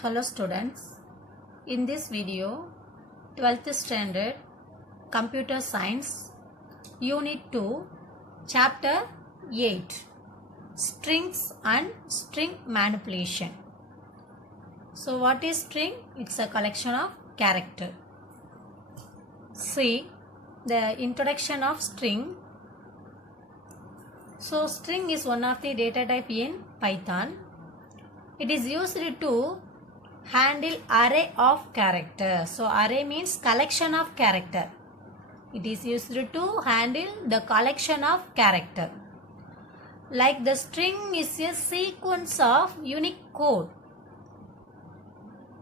Hello students, in this video 12th standard computer science unit 2 chapter 8 strings and string manipulation. So what is string? It's a collection of character. See the introduction of string. So string is one of the data type in Python. It is used to handle array of characters. So array means collection of character. It is used to handle the collection of character. Like the string is a sequence of unique code.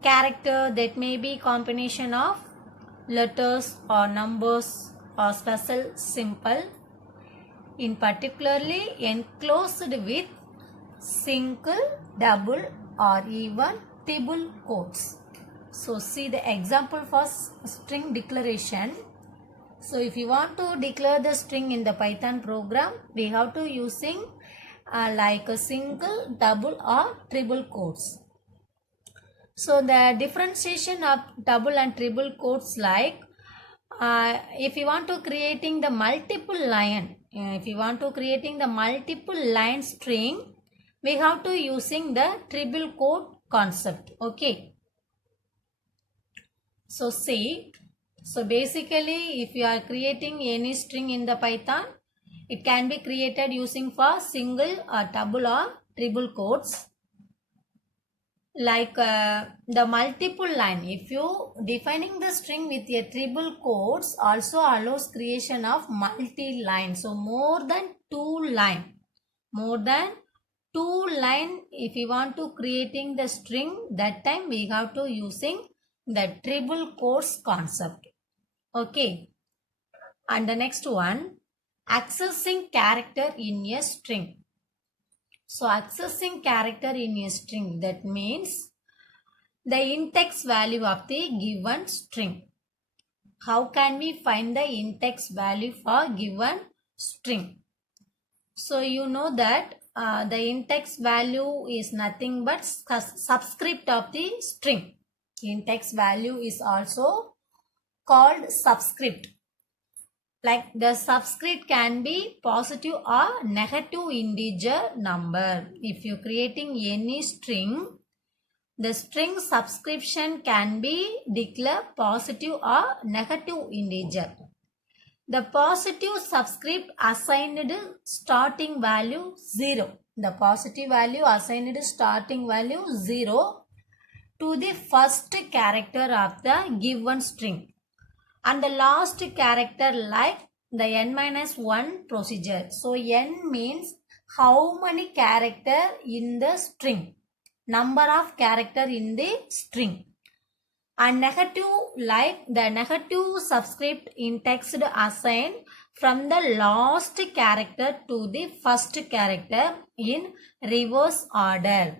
Character that may be combination of letters or numbers or special symbol, in particularly enclosed with single, double or even triple quotes. So see the example for string declaration. So if you want to declare the string in the Python program, we have to using like a single, double or triple quotes. So the differentiation of double and triple quotes, like if you want to creating the multiple line, string, we have to using the triple quote concept. Okay. So see, so basically if you are creating any string in the Python, it can be created using for single or double or triple quotes. Like the multiple line, if you defining the string with a triple quotes, also allows creation of multi-line. So more than two line, if you want to creating the string, that time we have to using the triple quotes concept. Okay. And the next one, accessing character in a string. So accessing character in a string, that means the index value of the given string. How can we find the index value for given string? So you know that the index value is nothing but subscript of the string. Index value is also called subscript. Like the subscript can be positive or negative integer number. If you creating any string, the string subscription can be declared positive or negative integer. The positive subscript assigned starting value 0. The positive value assigned starting value 0 to the first character of the given string. And the last character like the n-1 procedure. So n means how many character in the string, number of character in the string. And negative, like the negative subscript index assigned from the last character to the first character in reverse order,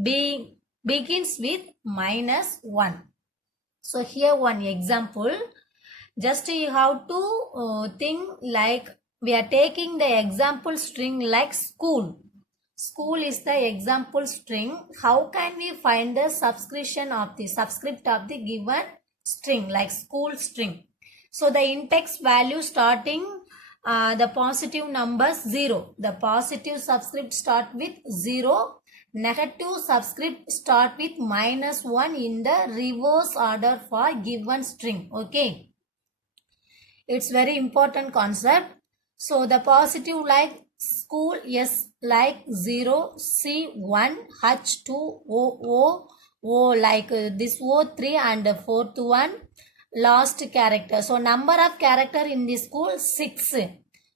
begins with -1. So here one example. Just you have to think, like we are taking the example string like school. School is the example string. How can we find the subscript of the given string, like school string? So the index value starting the positive numbers 0. The positive subscript start with 0. Negative subscript start with -1 in the reverse order for given string. Okay. It's very important concept. So the positive like school, yes, like 0, C1, H2, O like this O3 and the fourth one, last character. So number of character in this school 6.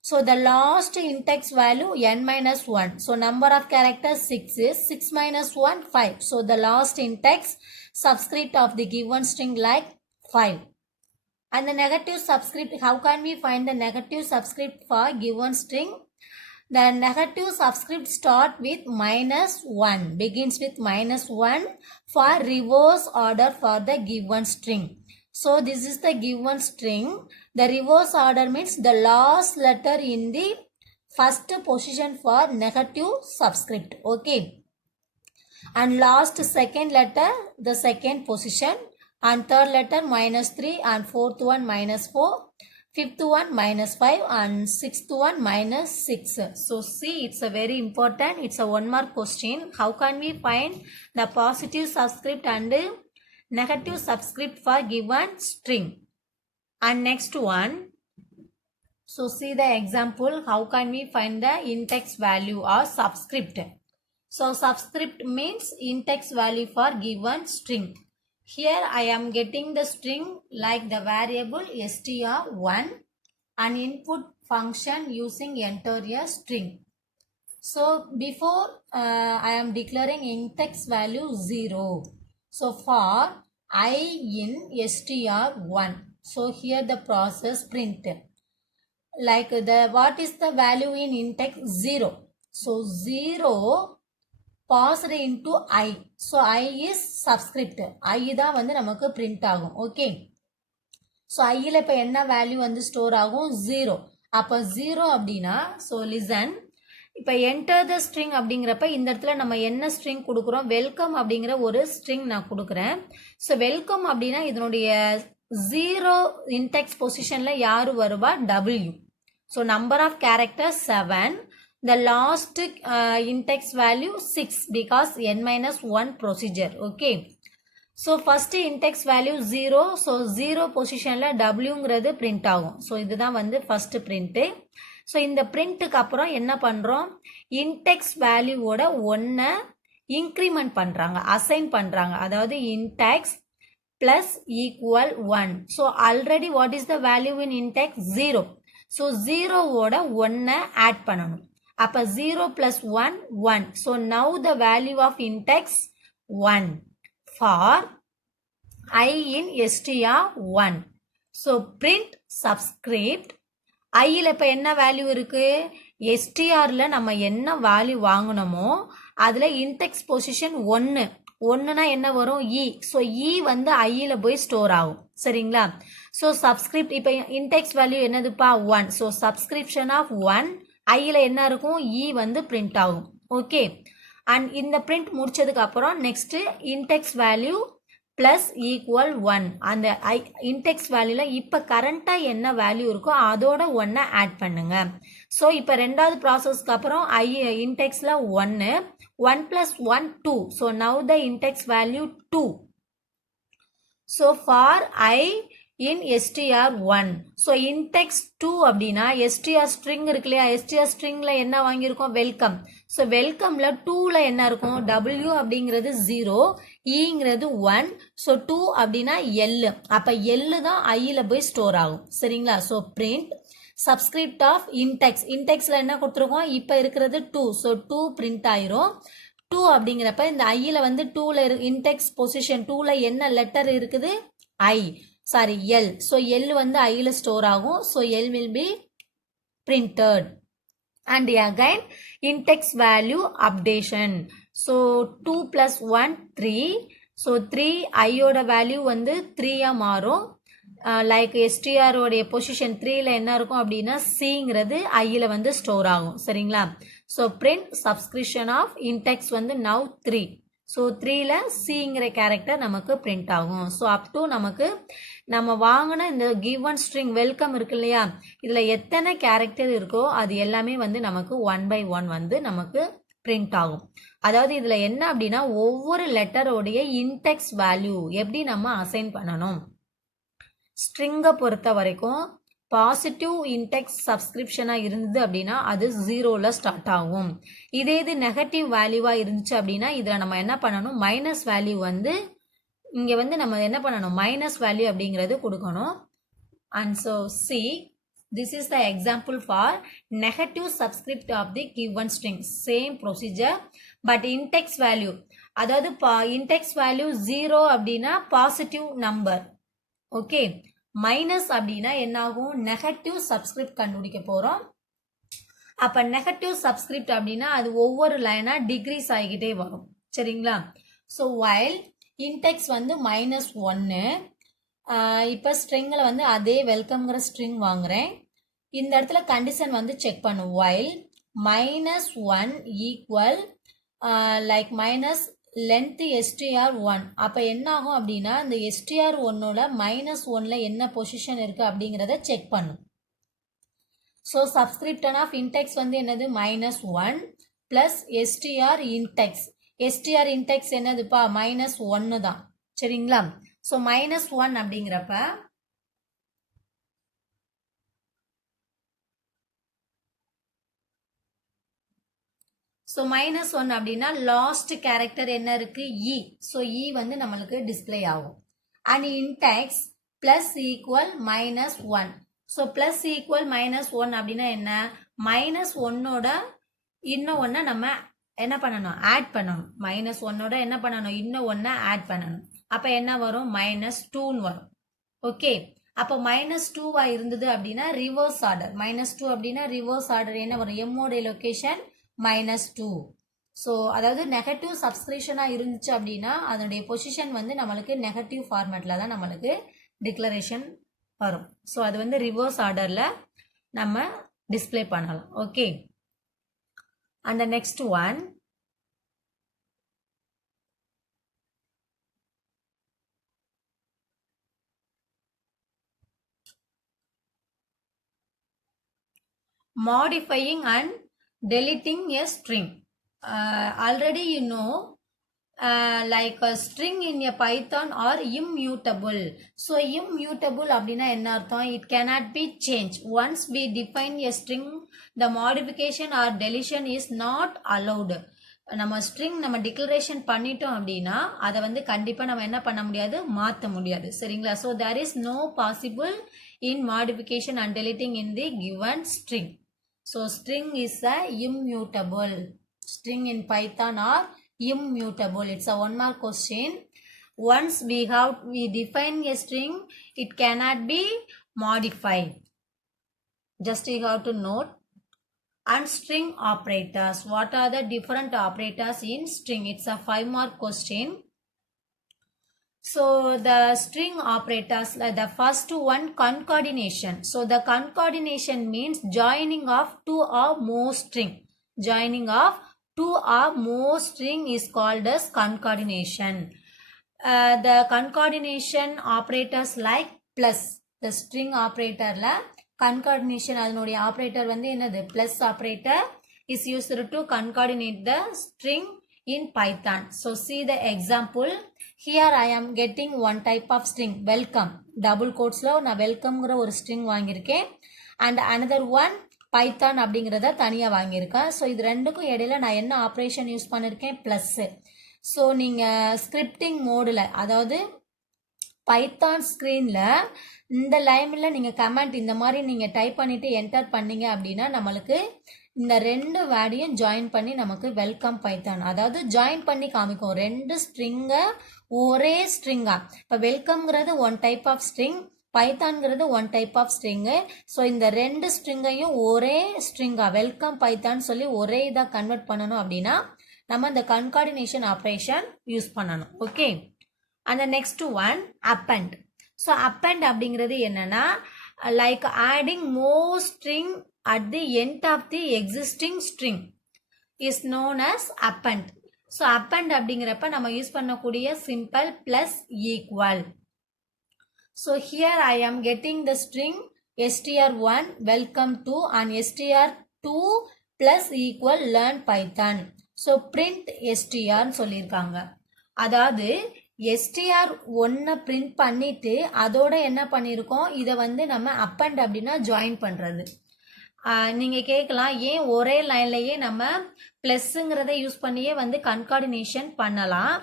So the last index value n-1. So number of characters 6 is 6 minus 1, 5. So the last index subscript of the given string like 5. And the negative subscript, how can we find the negative subscript for given string? The negative subscript start with -1, begins with -1 for reverse order for the given string. So this is the given string. The reverse order means the last letter in the first position for negative subscript. Okay. and last second letter the second position, and third letter -3, and fourth one -4, fifth one -5, and sixth one -6. So see, it's a very important, it's a 1 mark question. How can we find the positive subscript and negative subscript for given string? And next one, so see the example, how can we find the in-text value or subscript? So subscript means in-text value for given string. Here I am getting the string like the variable str1 and input function using enter a string. So before I am declaring in-text value 0. So for I in str1, so here the process print like the what is the value in in-text 0. So 0 passed into I. So I is subscript. I தான் வந்து நமக்கு print ஆகும். Okay. So I ல இப்ப என்ன value வந்து store ஆகும் 0. அப்ப 0 அப்படின்னா so listen. இப்ப enter the string அப்படிங்கிறப்ப இந்த இடத்துல நம்ம என்ன string கொடுக்குறோம், welcome அப்படிங்கிற ஒரு string நான் கொடுக்குறேன். So welcome அப்படின்னா இதனுடைய 0 in-text positionல யாரு வருவா, W. So number of characters 7. The last in-text value 6 because n-1 procedure. Okay. So first in-text value 0. So 0 positionல Wங்கிறது print ஆகும். So இதுதான் வந்து first print. So இந்த printக்கு அப்புறம் என்ன பண்றோம், in-text value ஓட 1 increment பண்றாங்க, assign பண்றாங்க. அதாவது in-text plus equal 1. So already what is the value in in-text 0. So 0 ஓட 1 add பண்ணணும். அப்ப 0 plus 1, 1. So now the value of in-text 1 for I in str1. So print subscript. I ல இப்ப என்ன வேல்யூ இருக்கு, strல நம்ம என்ன வேல்யூ வாங்கணுமோ அதுல in-text position 1. 1னா என்ன வரும், E. So E வந்து I ல போய் ஸ்டோர் ஆகும். சரிங்களா? So subscript இப்ப in-text value என்னதுப்பா 1. So subscription of 1 I ல என்ன இருக்கும், E வந்து print ஆகும். ஓகே. அண்ட் இந்த print முடிச்சதுக்கு அப்புறம் next in-text value plus equal 1. அந்த in-text valueல இப்ப கரண்டா என்ன வேல்யூ இருக்கோ அதோட 1 ஆட் பண்ணுங்க. ஸோ இப்ப ரெண்டாவது ப்ராசஸ்க்கு அப்புறம் in-textல 1 1 plus 1 2. So now the in-text value 2. So for I in str1. So in-text 2 அப்படின்னா str string இருக்கு இல்லையா, str stringல என்ன வாங்கியிருக்கோம், welcome. So welcomeல 2ல என்ன இருக்கும், W அப்படிங்கிறது 0, Eங்கிறது 1. So 2 அப்படின்னா L. அப்ப L தான் Iல போய் ஸ்டோர் ஆகும். சரிங்களா? So print subscript of in-text. in-textல என்ன கொடுத்துருக்கோம், இப்ப இருக்கிறது 2. So 2 print ஆயிரும். 2 அப்படிங்கிறப்ப இந்த Iல வந்து 2ல in-text position 2ல என்ன லெட்டர் இருக்குது, I. Sorry, L. So L வந்து I ல ஸ்டோர் ஆகும். So L will be printed. And again in-text value updation. So 2 plus 1 3. So 3 I ஓட வேல்யூ வந்து 3 மாறும். லைக் str ஓடைய பொசிஷன் 3ல என்ன இருக்கும் அப்படின்னா Cங்கிறது Iல வந்து ஸ்டோர் ஆகும். சரிங்களா? So print subscription of in-text வந்து now 3. So 3ல Cங்கிற கேரக்டர் நமக்கு பிரிண்ட் ஆகும். ஸோ அப் டு நமக்கு நம்ம வாங்கின இந்த given string welcome இருக்கு இல்லையா, இதில் எத்தனை கேரக்டர் இருக்கோ அது எல்லாமே வந்து நமக்கு 1 by 1 வந்து நமக்கு பிரிண்ட் ஆகும். அதாவது இதில் என்ன அப்படின்னா ஒவ்வொரு லெட்டரோடைய in-text வேல்யூ எப்படி நம்ம அசைன் பண்ணணும். ஸ்ட்ரிங்கை பொறுத்த வரைக்கும் பாசிட்டிவ் இன்டெக்ஸ்ட் சப்ஸ்கிரிப்ஷனாக இருந்தது அப்படின்னா அது 0ல் ஸ்டார்ட் ஆகும். இதே இது நெகட்டிவ் வேல்யூவாக இருந்துச்சு அப்படின்னா இதில் நம்ம என்ன பண்ணணும், மைனஸ் வேல்யூ வந்து இங்கே வந்து நம்ம என்ன பண்ணணும், மைனஸ் வேல்யூ அப்படிங்கிறது கொடுக்கணும். And so C this is the example for negative subscript of the given string. Same procedure but in-text value, அதாவது in-text value 0 அப்படின்னா பாசிட்டிவ் நம்பர். ஓகே, மைனஸ் அப்படின்னா என்ன ஆகும், நெகட்டிவ் சப்ஸ்கிரிப்ட் கண்டுபிடிக்க போகிறோம். அப்போ நெகட்டிவ் சப்ஸ்கிரிப்ட் அப்படின்னா அது ஒவ்வொரு லைனாக டிக்ரீஸ் ஆகிக்கிட்டே வரும். சரிங்களா? ஸோ வைல் இன்டெக்ஸ் வந்து -1, இப்போ ஸ்ட்ரிங்கில் வந்து அதே வெல்கம்ங்கிற ஸ்ட்ரிங் வாங்குறேன். இந்த இடத்துல கண்டிஷன் வந்து செக் பண்ணும். While -1 equal like length str1 அப்போ என்ன ஆகும் அப்படின்னா இந்த str1ஓட -1ல என்ன பொசிஷன் இருக்குது அப்படிங்கிறத செக் பண்ணும். ஸோ சப்ஸ்கிரிப்டன் ஆஃப் இன்டெக்ஸ் வந்து என்னது -1 ப்ளஸ் str இன்டெக்ஸ் என்னதுப்பா -1 தான் சரிங்களா. ஸோ -1 அப்படிங்கிறப்ப ஸோ -1 அப்படின்னா லாஸ்ட் கேரக்டர் என்ன இருக்கு இ. ஸோ இ வந்து நம்மளுக்கு டிஸ்பிளே ஆகும். And index plus equal -1. So plus equal -1 அப்படின்னா என்ன -1ஓட இன்னும் ஒன்று நம்ம என்ன பண்ணணும் ஆட் பண்ணணும். -1ஓட என்ன பண்ணணும் இன்னும் ஒன்று ஆட் பண்ணணும். அப்போ என்ன வரும் -2ன்னு வரும். ஓகே அப்போ -2 இருந்தது அப்படின்னா ரிவர்ஸ் ஆர்டர். -2 அப்படின்னா ரிவர்ஸ் ஆர்டர் என்ன வரும் எம்மோடைய லொக்கேஷன் -2. ஸோ அதாவது நெகட்டிவ் சப்ஸ்கிரிப்ஷனாக இருந்துச்சு அப்படின்னா அதனுடைய பொசிஷன் வந்து நம்மளுக்கு நெகட்டிவ் ஃபார்மேட்டில் தான் நம்மளுக்கு டிக்ளரேஷன் வரும். ஸோ அது வந்து ரிவர்ஸ் ஆர்டரில் நம்ம டிஸ்பிளே பண்ணலாம். Okay and next one modifying and deleting a string. Already you know like a string in a Python are immutable. So immutable அப்படினா என்ன அர்த்தம் it cannot be changed. Once we define a string the modification or deletion is not allowed. நம்ம string நம்ம declaration பண்ணிட்டோம் அப்படின்னா அதை வந்து கண்டிப்பா நம்ம என்ன பண்ண முடியாது மாற்ற முடியாது சரிங்களா. So there is no possible in modification and deleting in the given string. So string is a immutable. String in Python are immutable. It's a one mark question. Once we define a string, it cannot be modified. Just you have to note. And string operators. What are the different operators in string? It's a 5 mark question. So the string operators, the first one concatenation. So the concatenation means joining of two or more string. Joining of two or more string is called as concatenation. The concatenation operators like plus. The string operator la concatenation அதனுடைய operator வந்து என்னது plus operator is used to concatenate the string in Python. So see the example. Here I am getting one type of string welcome. Double quotes ல நான் welcomeங்கிற ஒரு string வாங்கியிருக்கேன். And another one Python அப்படிங்கிறத தனியாக வாங்கியிருக்கேன். So இது ரெண்டுக்கும் இடையில நான் என்ன ஆப்ரேஷன் யூஸ் பண்ணியிருக்கேன் ப்ளஸ்ஸு. ஸோ நீங்கள் ஸ்கிரிப்டிங் மோடில் அதாவது பைத்தான் ஸ்க்ரீனில் இந்த லைனில் நீங்கள் கமெண்ட் இந்த மாதிரி நீங்கள் டைப் பண்ணிவிட்டு என்டர் பண்ணீங்க அப்படின்னா நம்மளுக்கு இந்த ரெண்டு வேர்டையும் ஜாயின் பண்ணி நமக்கு வெல்கம் பைத்தான் அதாவது ஜாயின் பண்ணி காமிக்கும். ரெண்டு ஸ்ட்ரிங்கை ஒரே ஸ்ட்ரிங்கா. இப்போ வெல்கம்ங்கிறது ஒன் டைப் ஆஃப் ஸ்ட்ரிங், பைத்தான்ங்கிறது one type of string. So இந்த ரெண்டு ஸ்ட்ரிங்கையும் ஒரே ஸ்ட்ரிங்கா வெல்கம் பைத்தான் சொல்லி ஒரே இதாக கன்வெர்ட் பண்ணணும் அப்படின்னா நம்ம இந்த கன்கார்டினேஷன் ஆப்ரேஷன் யூஸ் பண்ணணும். Okay and next one append. So append அப்படிங்கிறது என்னன்னா like adding more string at the end of the existing string is known as append. So append அப்படிங்கிறப்ப நம்ம யூஸ் பண்ணக்கூடிய simple plus equal. So here I am getting the string str1 welcome to and str2 plus equal learn Python. So print str சொல்லியிருக்காங்க. அதாவது str1 print பண்ணிட்டு அதோட என்ன பண்ணியிருக்கோம் இதை வந்து நம்ம அப்பண்ட் அப்படின்னா ஜாயின் பண்ணுறது. நீங்கள் கேட்கலாம் ஏன் ஒரே லைன்லையே நம்ம ப்ளஸ்ஸுங்கிறத யூஸ் பண்ணியே வந்து கன்கார்டினேஷன் பண்ணலாம்.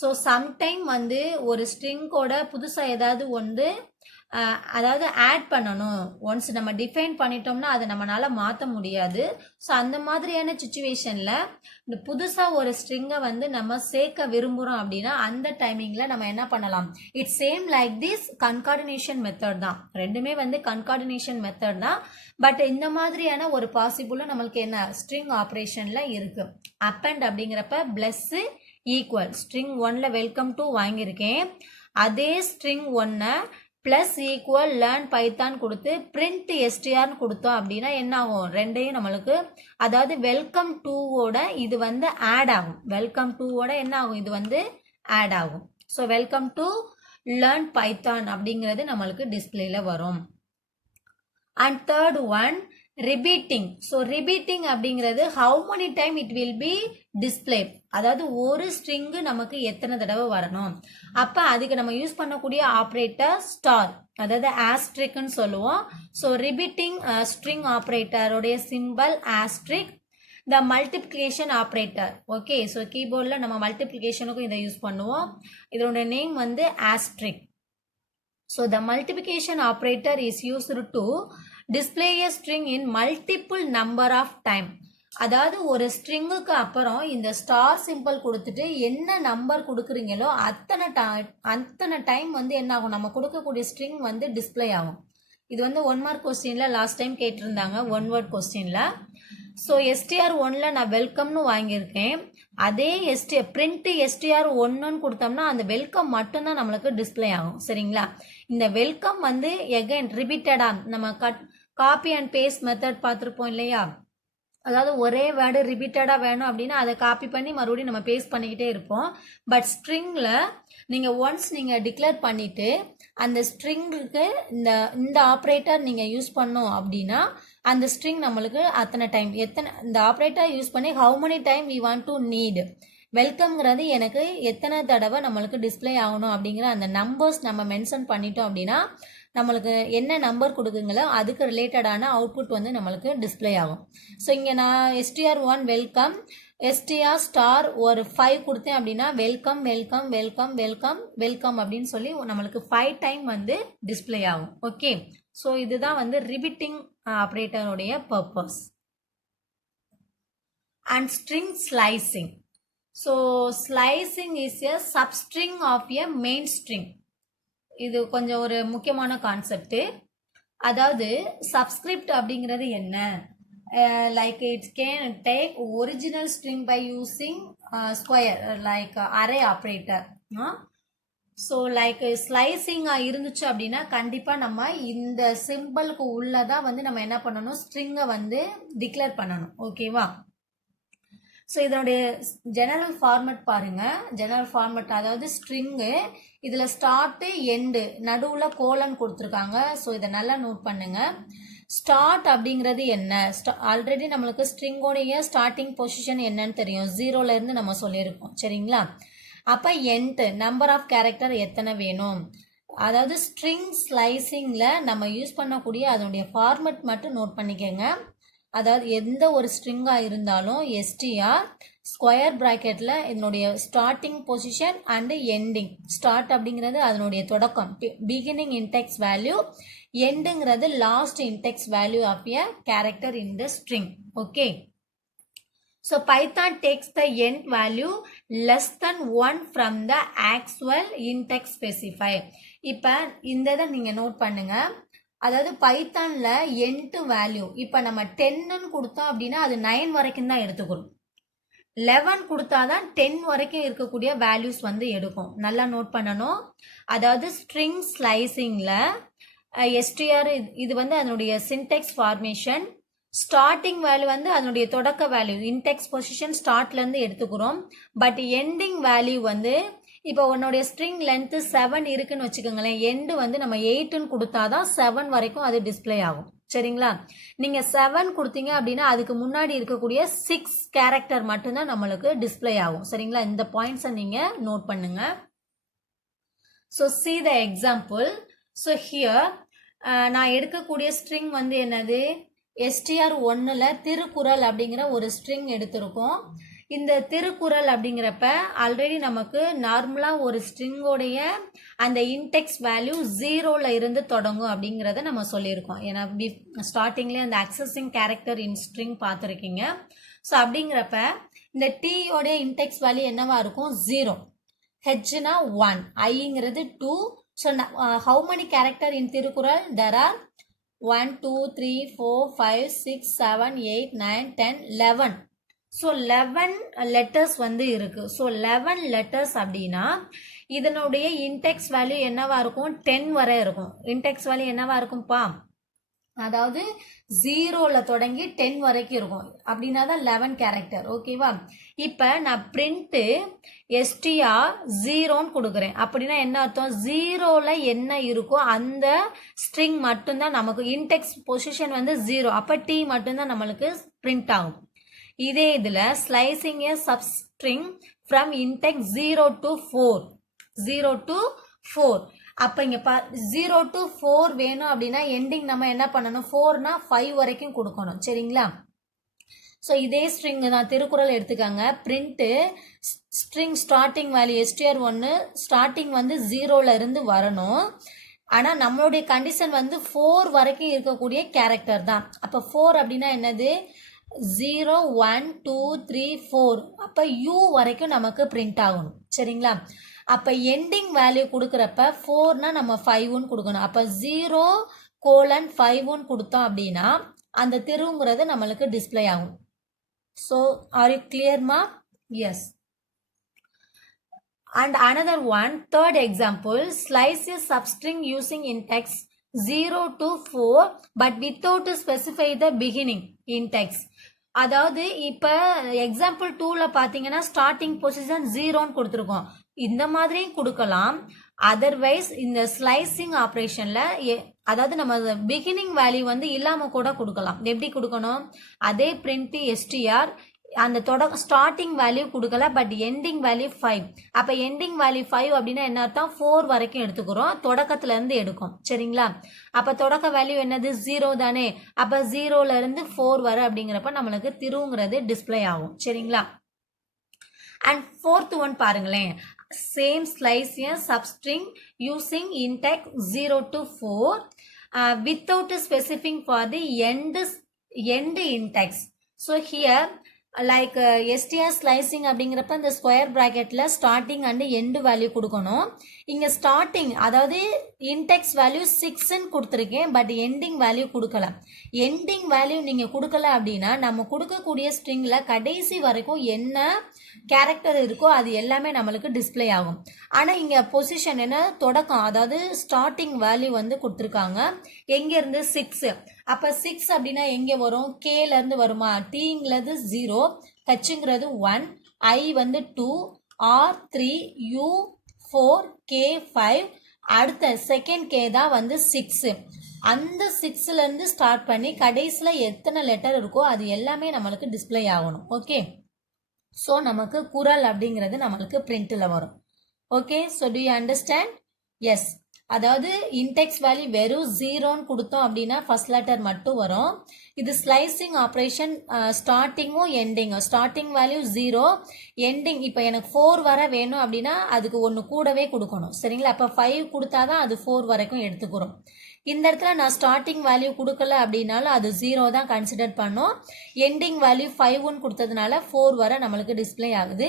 ஸோ சம்டைம் வந்து ஒரு ஸ்ட்ரிங்கோட புதுசாக ஏதாவது வந்து அதாவது ஆட் பண்ணணும். ஒன்ஸ் நம்ம டிஃபைன் பண்ணிட்டோம்னா அதை நம்மளால மாற்ற முடியாது. ஸோ அந்த மாதிரியான சுச்சுவேஷனில் இந்த புதுசாக ஒரு ஸ்ட்ரிங்கை வந்து நம்ம சேர்க்க விரும்புகிறோம் அப்படின்னா அந்த டைமிங்கில் நம்ம என்ன பண்ணலாம் it's same like this concatenation method தான். ரெண்டுமே வந்து கன்கார்டினேஷன் மெத்தட் தான். பட் இந்த மாதிரியான ஒரு பாசிபிளும் நம்மளுக்கு என்ன ஸ்ட்ரிங் ஆப்ரேஷனில் இருக்குது. அப்பண்ட் அப்படிங்கிறப்ப ப்ளஸ்ஸு ஈக்குவல் ஸ்ட்ரிங் 1ல வெல்கம் டு வாங்கியிருக்கேன். அதே string 1 plus equal learn Python கொடுத்து பிரிண்ட் எஸ்டிஆர்னு கொடுத்தோம் அப்படின்னா என்ன ஆகும், ரெண்டையும் நம்மளுக்கு, அதாவது வெல்கம் டூவோட இது வந்து ஆட் ஆகும். வெல்கம் டூவோட என்ன ஆகும், இது வந்து ஆட் ஆகும். So welcome to learn Python அப்படிங்கிறது நம்மளுக்கு டிஸ்பிளேல வரும். And third one repeating. So repeating அப்படிங்கிறது how many time it will be display, அதாவது ஒரு ஸ்ட்ரிங்கு நமக்கு எத்தனை தடவை வரணும். அப்போ அதுக்கு நம்ம யூஸ் பண்ணக்கூடிய ஆப்ரேட்டர் ஸ்டார், அதாவது ஆஸ்ட்ரிக்னு சொல்லுவோம். ஸோ ரிபீட்டிங் ஸ்ட்ரிங் ஆப்ரேட்டருடைய simple asterisk. The multiplication operator, okay. So கீபோர்டில் நம்ம மல்டிப்ளிகேஷனுக்கும் இதை யூஸ் பண்ணுவோம். இதோட நேம் வந்து ஆஸ்ட்ரிக். So the multiplication operator is used to display a string in multiple number of time. அதாவது ஒரு ஸ்ட்ரிங்குக்கு அப்புறம் இந்த ஸ்டார் சிம்பிள் கொடுத்துட்டு என்ன நம்பர் கொடுக்குறீங்களோ அத்தனை டைம் வந்து என்ன ஆகும், நம்ம கொடுக்கக்கூடிய ஸ்ட்ரிங் வந்து டிஸ்பிளே ஆகும். இது வந்து 1 மார்க் கொஸ்டினில் லாஸ்ட் டைம் கேட்டிருந்தாங்க, 1 வேர்ட் கொஸ்டினில். ஸோ STR1ல நான் வெல்கம்னு வாங்கியிருக்கேன். அதே பிரிண்ட் STR1ன்னு கொடுத்தோம்னா அந்த வெல்கம் மட்டும்தான் நம்மளுக்கு டிஸ்பிளே ஆகும். சரிங்களா? இந்த வெல்கம் வந்து எகைன் ரிப்பீட்டடாக நம்ம காப்பி அண்ட் பேஸ்ட் மெத்தட் பார்த்துருப்போம் இல்லையா? அதாவது ஒரே வேர்டு ரிப்பீட்டடாக வேணும் அப்படின்னா அதை காப்பி பண்ணி மறுபடியும் நம்ம பேஸ்ட் பண்ணிக்கிட்டே இருப்போம். பட் ஸ்ட்ரிங்கில் நீங்கள் ஒன்ஸ் நீங்கள் டிக்ளேர் பண்ணிவிட்டு அந்த ஸ்ட்ரிங்குக்கு இந்த ஆப்ரேட்டர் நீங்கள் யூஸ் பண்ணோம் அப்படின்னா அந்த ஸ்ட்ரிங் நம்மளுக்கு அத்தனை டைம் இந்த ஆப்ரேட்டர் யூஸ் பண்ணி how many time we want to need வெல்கம்ங்கிறது எனக்கு எத்தனை தடவை நம்மளுக்கு டிஸ்பிளே ஆகணும் அப்படிங்கிற அந்த நம்பர்ஸ் நம்ம மென்ஷன் பண்ணிட்டோம் அப்படின்னா நம்மளுக்கு என்ன நம்பர் கொடுக்குங்களோ அதுக்கு ரிலேட்டடான அவுட்புட் வந்து நம்மளுக்கு டிஸ்பிளே ஆகும். ஸோ இங்கே நான் STR1 வெல்கம் STR ஸ்டார் ஒரு 5 கொடுத்தேன் அப்படின்னா welcome welcome welcome welcome welcome அப்படின்னு சொல்லி நம்மளுக்கு 5 டைம் வந்து டிஸ்பிளே ஆகும். ஓகே. ஸோ இதுதான் வந்து ரிபீட்டிங் ஆப்ரேட்டருடைய purpose. And string slicing. So slicing is a substring of a main string. இது கொஞ்சம் ஒரு முக்கியமான கான்செப்ட். அதாவது சப்ஸ்கிரிப்ட் அப்படிங்கிறது என்ன, like it can take original string by using square like array operator. So like ஸ்லைசிங்காக இருந்துச்சு அப்படின்னா கண்டிப்பாக நம்ம இந்த சிம்பிளுக்கு உள்ளதான் வந்து நம்ம என்ன பண்ணணும், ஸ்ட்ரிங்கை வந்து டிக்ளேர் பண்ணணும். ஓகேவா? ஸோ இதனுடைய ஜெனரல் ஃபார்மட் பாருங்க. ஜெனரல் ஃபார்மட் அதாவது ஸ்ட்ரிங்கு, இதில் ஸ்டார்ட்டு எண்டு நடுவில் கோலன் கொடுத்துருக்காங்க. ஸோ இதை நல்லா நோட் பண்ணுங்க. ஸ்டார்ட் அப்படிங்கிறது என்ன, ஆல்ரெடி நம்மளுக்கு ஸ்ட்ரிங்கோடைய ஸ்டார்டிங் பொசிஷன் என்னன்னு தெரியும், 0லேருந்து நம்ம சொல்லியிருக்கோம். சரிங்களா? அப்போ எண்ட் நம்பர் ஆஃப் கேரக்டர் எத்தனை வேணும். அதாவது ஸ்ட்ரிங் ஸ்லைசிங்கில் நம்ம யூஸ் பண்ணக்கூடிய அதனுடைய ஃபார்மட் மட்டும் நோட் பண்ணிக்கோங்க. அதாவது எந்த ஒரு ஸ்ட்ரிங்காக இருந்தாலும் STR ஸ்கொயர் ப்ராக்கெட்டில் இதனுடைய starting position and ending. Start அப்படிங்கிறது அதனுடைய தொடக்கம், பிகினிங் இன்டெக்ஸ் வேல்யூ. எண்டுங்கிறது last index value of a character in the string. Okay. So Python takes the end value less than 1 from the actual intex specified. இப்போ இந்த இதை நீங்கள் note பண்ணுங்க. அதாவது பைத்தான்ல எண்ட் வேல்யூ இப்போ நம்ம 10ன்னு கொடுத்தோம் அப்படின்னா அது 9 வரைக்கும் தான் எடுத்துக்கணும். 11 கொடுத்தாதான் 10 வரைக்கும் இருக்கக்கூடிய வேல்யூஸ் வந்து எடுக்கும். நல்லா நோட் பண்ணணும். அதாவது ஸ்ட்ரிங் ஸ்லைசிங்கில் STR இது வந்து அதனுடைய சின்டெக்ஸ் ஃபார்மேஷன். ஸ்டார்டிங் வேல்யூ வந்து அதனுடைய தொடக்க வேல்யூ இன்டெக்ஸ் பொசிஷன் ஸ்டார்ட்லேருந்து எடுத்துக்கிறோம். பட் எண்டிங் வேல்யூ வந்து இப்போ உன்னுடைய ஸ்ட்ரிங் லென்த்து 7 இருக்குன்னு வச்சுக்கோங்களேன், எண்டு வந்து நம்ம 8ன்னு கொடுத்தாதான் 7 வரைக்கும் அது டிஸ்பிளே ஆகும். சரிங்களா? நீங்கள் 7 கொடுத்தீங்க அப்படின்னா அதுக்கு முன்னாடி இருக்கக்கூடிய 6 கேரக்டர் மட்டும்தான் நம்மளுக்கு டிஸ்பிளே ஆகும். சரிங்களா? இந்த பாயிண்ட்ஸை நீங்கள் நோட் பண்ணுங்க. So see the example. So here நான் எடுக்கக்கூடிய ஸ்ட்ரிங் வந்து என்னது, STR1ல் திருக்குறள் அப்படிங்கிற ஒரு ஸ்ட்ரிங் எடுத்திருக்கோம். இந்த திருக்குறள் அப்படிங்கிறப்ப ஆல்ரெடி நமக்கு நார்மலாக ஒரு ஸ்ட்ரிங்கோடைய அந்த இன்டெக்ஸ் வேல்யூ 0ல் இருந்து தொடங்கும் அப்படிங்கிறத நம்ம சொல்லியிருக்கோம். ஏன்னா ஸ்டார்டிங்லேயே அந்த அக்சஸிங் கேரக்டர் இன் ஸ்ட்ரிங் பார்த்துருக்கீங்க. ஸோ அப்படிங்கிறப்ப இந்த Tயோடைய இன்டெக்ஸ் வேல்யூ என்னவா இருக்கும், 0. Hனா 1, Iங்கிறது 2. So how many character in Thirukkural, there are 1 2 3 4 5 6 7 8 9 10 11. So 11 letters வந்து இருக்கு. ஸோ 11 லெட்டர்ஸ் அப்படின்னா இதனுடைய இன்டெக்ஸ் வேல்யூ என்னவா இருக்கும்? 10 வரை இருக்கும். இன்டெக்ஸ் வேல்யூ என்னவா இருக்கும்ப்பா? அதாவது 0ல தொடங்கி 10 வரைக்கும் இருக்கும். அப்படின்னா தான் 11 கேரக்டர். ஓகேவா? இப்போ நான் பிரிண்ட் str 0ன்னு கொடுக்குறேன். அப்படின்னா என்ன அர்த்தம்? 0ல என்ன இருக்கோ அந்த ஸ்ட்ரிங் மட்டும்தான் நமக்கு இன்டெக்ஸ் பொசிஷன் வந்து 0. அப்போ t மட்டும்தான் நம்மளுக்கு பிரிண்ட் ஆகும். இதே இதில் slicing A substring from index 0 to 4. 0 to 4. அப்போ இங்கே 0 to 4 வேணும் அப்படின்னா எண்டிங் நம்ம என்ன பண்ணணும்? 4னா 5 வரைக்கும் கொடுக்கணும். சரிங்களா? ஸோ இதே ஸ்ட்ரிங் தான் திருக்குறள் எடுத்துக்காங்க. Print string starting value str1 starting வந்து 0ல இருந்து வரணும். ஆனால் நம்மளுடைய கண்டிஷன் வந்து 4 வரைக்கும் இருக்கக்கூடிய கேரக்டர் தான். அப்போ 4 அப்படின்னா என்னது? 0 1 2 3 4. அப்போ u வரைக்கும் நமக்கு பிரிண்ட் ஆகணும். சரிங்களா? அப்போ எண்டிங் வேல்யூ கொடுக்குறப்ப 4னா நம்ம 5ன்னு கொடுக்கணும். அப்போ 0:5ன்னு கொடுத்தோம் அப்படின்னா அந்த திருங்கிறது நம்மளுக்கு டிஸ்பிளே ஆகும். ஸோ ஆர் யூ கிளியர்மா? Yes. And another one, third example, slice a substring using index 0 to 4 but without to specify the beginning index. அதாவது இப்போ எக்ஸாம்பிள் 2ல பார்த்தீங்கன்னா ஸ்டார்டிங் பொசிஷன் 0ன்னு கொடுத்துருக்கோம். இந்த மாதிரியும் கொடுக்கலாம். அதர்வைஸ் இந்த ஸ்லைசிங் ஆப்ரேஷனில் அதாவது நம்ம பிகினிங் வேல்யூ வந்து இல்லாமல் கூட கொடுக்கலாம். எப்படி கொடுக்கணும்? அதே பிரிண்ட் str அந்த ஸ்டார்டிங் வேல்யூ கொடுக்கல, பட் எண்டிங் வேல்யூ 5. அப்போ எண்டிங் வேல்யூ 5 அப்படின்னா என்ன அர்த்தம்? 4 வரைக்கும் எடுத்துக்கிறோம், தொடக்கத்துல இருந்து எடுக்கும். சரிங்களா? அப்போ தொடக்க வேல்யூ என்னது? 0 தானே. அப்போ 0ல இருந்து 4 வரை அப்படிங்கிறப்ப நம்மளுக்கு திருங்கிறது டிஸ்பிளே ஆகும். சரிங்களா? அண்ட் ஃபோர்த் ஒன் பாருங்களேன். Same slice a substring using index 0 to 4 without specifying for the end index. So here like str slicing அப்படிங்கிறப்ப இந்த ஸ்கொயர் ப்ராக்கெட்டில் ஸ்டார்டிங் அண்ட் எண்டு வேல்யூ கொடுக்கணும். இங்கே ஸ்டார்டிங் அதாவது இன்டெக்ஸ் வேல்யூ 6ன்னு கொடுத்துருக்கேன், பட் எண்டிங் வேல்யூ கொடுக்கல. Ending value நீங்கள் கொடுக்கல அப்படின்னா நம்ம கொடுக்கக்கூடிய ஸ்ட்ரிங்கில் கடைசி வரைக்கும் என்ன கேரக்டர் இருக்கோ அது எல்லாமே நம்மளுக்கு டிஸ்பிளே ஆகும். ஆனால் இங்கே பொசிஷன் என்ன? தொடக்கம், அதாவது ஸ்டார்டிங் வேல்யூ வந்து கொடுத்துருக்காங்க. எங்கேருந்து? 6. அப்போ 6 அப்படின்னா எங்கே வரும்? கேலேருந்து வருமா? டீங்கிறது 0, ஹச்சுங்கிறது 1, ஐ வந்து 2, ஆர் 3, யூ 4, கே 5, அடுத்த செகண்ட் கே தான் வந்து 6. அந்த 6லேருந்து ஸ்டார்ட் பண்ணி கடைசியில் எத்தனை லெட்டர் இருக்கோ அது எல்லாமே நம்மளுக்கு டிஸ்பிளே ஆகணும். ஓகே, ஸோ நமக்கு குறள் அப்படிங்கிறது நம்மளுக்கு பிரிண்டில் வரும். Okay, so do you understand? Yes. அதாவது இன்டெக்ஸ் வேல்யூ வெறும் 0ன்னு கொடுத்தோம் அப்படின்னா ஃபர்ஸ்ட் லெட்டர் மட்டும் வரும். இது ஸ்லைசிங் ஆப்ரேஷன் ஸ்டார்டிங்கும் எண்டிங்கும். ஸ்டார்டிங் வேல்யூ 0, எண்டிங் இப்போ எனக்கு 4 வர வேணும் அப்படின்னா அதுக்கு ஒன்று கூடவே கொடுக்கணும். சரிங்களா? அப்போ 5 கொடுத்தாதான் அது 4 வரைக்கும் எடுத்துக்கிறோம். இந்த இடத்துல நான் ஸ்டார்டிங் வேல்யூ கொடுக்கல அப்படின்னாலும் அது 0 தான் கன்சிடர் பண்ணோம். எண்டிங் வேல்யூ 5ன்னு கொடுத்ததுனால 4 வரை நம்மளுக்கு டிஸ்பிளே ஆகுது.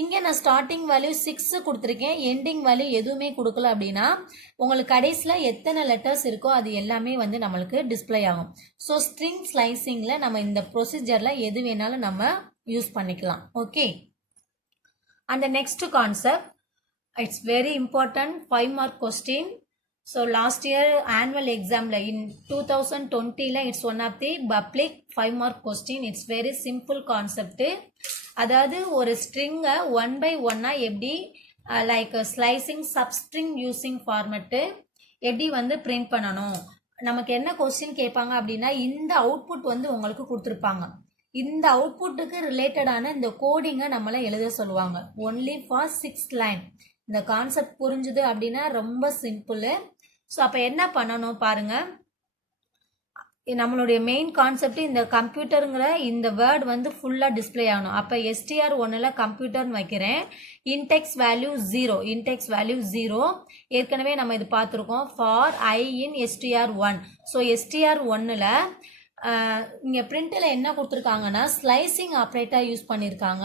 இங்கே நான் ஸ்டார்டிங் வேல்யூ 6 கொடுத்துருக்கேன், எண்டிங் வேல்யூ எதுவுமே கொடுக்கல அப்படின்னா உங்களுக்கு கடைசியில் எத்தனை லெட்டர்ஸ் இருக்கோ அது எல்லாமே வந்து நம்மளுக்கு டிஸ்பிளே ஆகும். ஸோ ஸ்ட்ரிங் ஸ்லைசிங்கில் நம்ம இந்த ப்ரொசீஜரில் எது வேணாலும் நம்ம யூஸ் பண்ணிக்கலாம். ஓகே, அந்த next concept, it's very important 5 mark question. So last year annual exam in 2020 it's one of the public 5 mark question. It's very simple concept. அதாவது ஒரு ஸ்ட்ரிங்கை 1 by 1 எப்படி like slicing substring using format எப்படி வந்து print பண்ணணும். நமக்கு என்ன question கேட்பாங்க அப்படின்னா இந்த அவுட்புட் வந்து உங்களுக்கு கொடுத்துருப்பாங்க. இந்த அவுட்புட்டுக்கு ரிலேட்டடான இந்த கோடிங்கை நம்மளை எழுத சொல்லுவாங்க. Only for 6 line. இந்த கான்செப்ட் புரிஞ்சுது அப்படின்னா ரொம்ப சிம்பிள். ஸோ அப்போ என்ன பண்ணணும் பாருங்க, நம்மளுடைய மெயின் கான்செப்ட் இந்த கம்ப்யூட்டருங்கிற இந்த வேர்ட் வந்து ஃபுல்லாக டிஸ்பிளே ஆகணும். அப்போ str1ல் கம்ப்யூட்டர்னு வைக்கிறேன். இன்டெக்ஸ் வேல்யூ 0, இன்டெக்ஸ் வேல்யூ 0 ஏற்கனவே நம்ம இது பார்த்துருக்கோம். For I in str1. So str1ல் இங்கே பிரிண்டில் என்ன கொடுத்துருக்காங்கன்னா ஸ்லைசிங் ஆப்ரேட்டர் யூஸ் பண்ணியிருக்காங்க.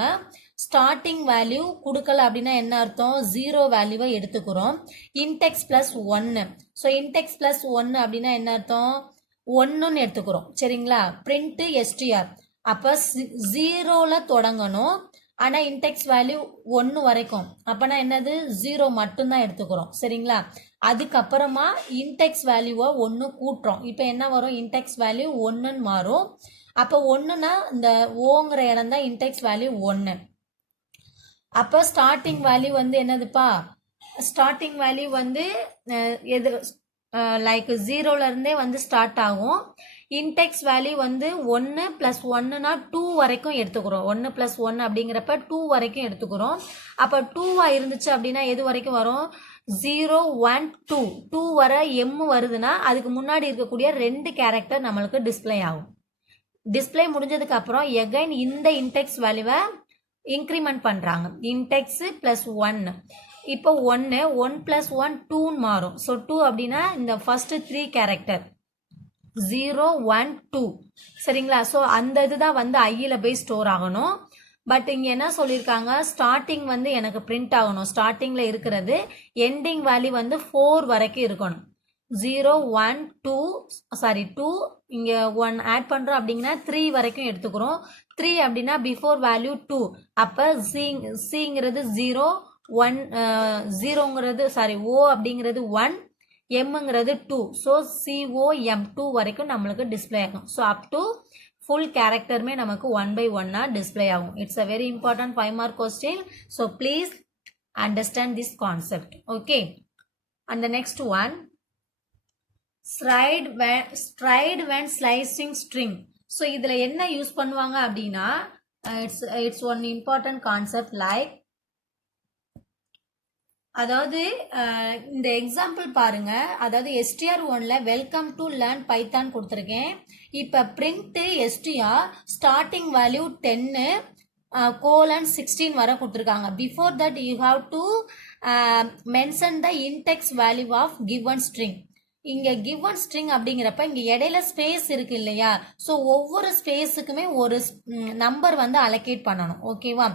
ஸ்டார்டிங் வேல்யூ கொடுக்கல அப்படின்னா என்ன அர்த்தம்? 0 வேல்யூவை எடுத்துக்கிறோம். Index plus 1. So index plus 1 அப்படின்னா என்ன அர்த்தம்? 1ன்னு எடுத்துக்கிறோம். சரிங்களா? Print str. அப்போ ஜீரோவில் தொடங்கணும். ஆனால் இன்டெக்ஸ் வேல்யூ 1 வரைக்கும். அப்போனா என்னது 0 மட்டும்தான் எடுத்துக்கிறோம். சரிங்களா? அதுக்கப்புறமா இன்டெக்ஸ் வேல்யூவை 1 கூட்டுறோம். இப்போ என்ன வரும்? இன்டெக்ஸ் வேல்யூ 1ன்னு மாறும். அப்போ 1னா இந்த ஓங்கிற இடம் தான் இன்டெக்ஸ் வேல்யூ 1. அப்போ ஸ்டார்டிங் வேல்யூ வந்து என்னதுப்பா? ஸ்டார்டிங் வேல்யூ வந்து எது லைக் 0லேருந்தே வந்து ஸ்டார்ட் ஆகும். இன்டெக்ஸ் வேல்யூ வந்து 1 + 1னா 2 வரைக்கும் எடுத்துக்கிறோம். 1 + 1 அப்படிங்கிறப்ப 2 வரைக்கும் எடுத்துக்கிறோம். அப்போ 2 இருந்துச்சு அப்படின்னா எது வரைக்கும் வரும்? 0 1 2 2 வர எம் வருதுன்னா அதுக்கு முன்னாடி இருக்கக்கூடிய 2 கேரக்டர் நம்மளுக்கு டிஸ்பிளே ஆகும். டிஸ்பிளே முடிஞ்சதுக்கு அப்புறம் எகைன் இந்த இன்டெக்ஸ் வேல்யூவை இன்க்ரிமெண்ட் பண்ணுறாங்க. இன்டெக்ஸ் +1. இப்போ 1 + 1 2ன்னு மாறும். ஸோ 2 அப்படின்னா இந்த ஃபர்ஸ்ட் 3 கேரக்டர் 0 1 2. சரிங்களா? ஸோ அந்த இதுதான் வந்து ஐயில் போய் ஸ்டோர் ஆகணும். பட் இங்கே என்ன சொல்லியிருக்காங்க? ஸ்டார்டிங் வந்து எனக்கு பிரிண்ட் ஆகணும். ஸ்டார்டிங்கில் இருக்கிறது எண்டிங் வேல்யூ வந்து 4 வரைக்கும் இருக்கணும். 0 1 2 இங்கே 1 ஆட் பண்ணுறோம் அப்படிங்கன்னா 3 வரைக்கும் எடுத்துக்கிறோம். 3 அப்படின்னா பிஃபோர் வேல்யூ 2. அப்போ சிங்கிறது 0 1 0ங்கிறது ஓ அப்படிங்கிறது 1 எம்ங்கிறது 2. ஸோ COM 2 வரைக்கும் நம்மளுக்கு டிஸ்பிளே ஆகும். ஸோ அப் டு ஃபுல் கேரக்டருமே நமக்கு 1 by 1 டிஸ்பிளே ஆகும். It's a very important 5 mark question. So please understand this concept. Okay. And the next one, stride when slicing string. So இதில் என்ன use பண்ணுவாங்க அப்படின்னா it's one important concept. Like அதாவது இந்த example பாருங்க. அதாவது STR1ல வெல்கம் டு லேர்ன் பைத்தான் கொடுத்துருக்கேன். இப்போ பிரிண்ட் STR ஸ்டார்டிங் வேல்யூ 10 :16 வர கொடுத்துருக்காங்க. Before that you have to mention the index value of given string. இங்க கிவன் ஸ்ட்ரிங் அப்படிங்கிறப்ப இங்க இடையில ஸ்பேஸ் இருக்கு இல்லையா? ஸோ ஒவ்வொரு ஸ்பேஸுக்குமே ஒரு நம்பர் வந்து அலோகேட் பண்ணணும். ஓகேவா?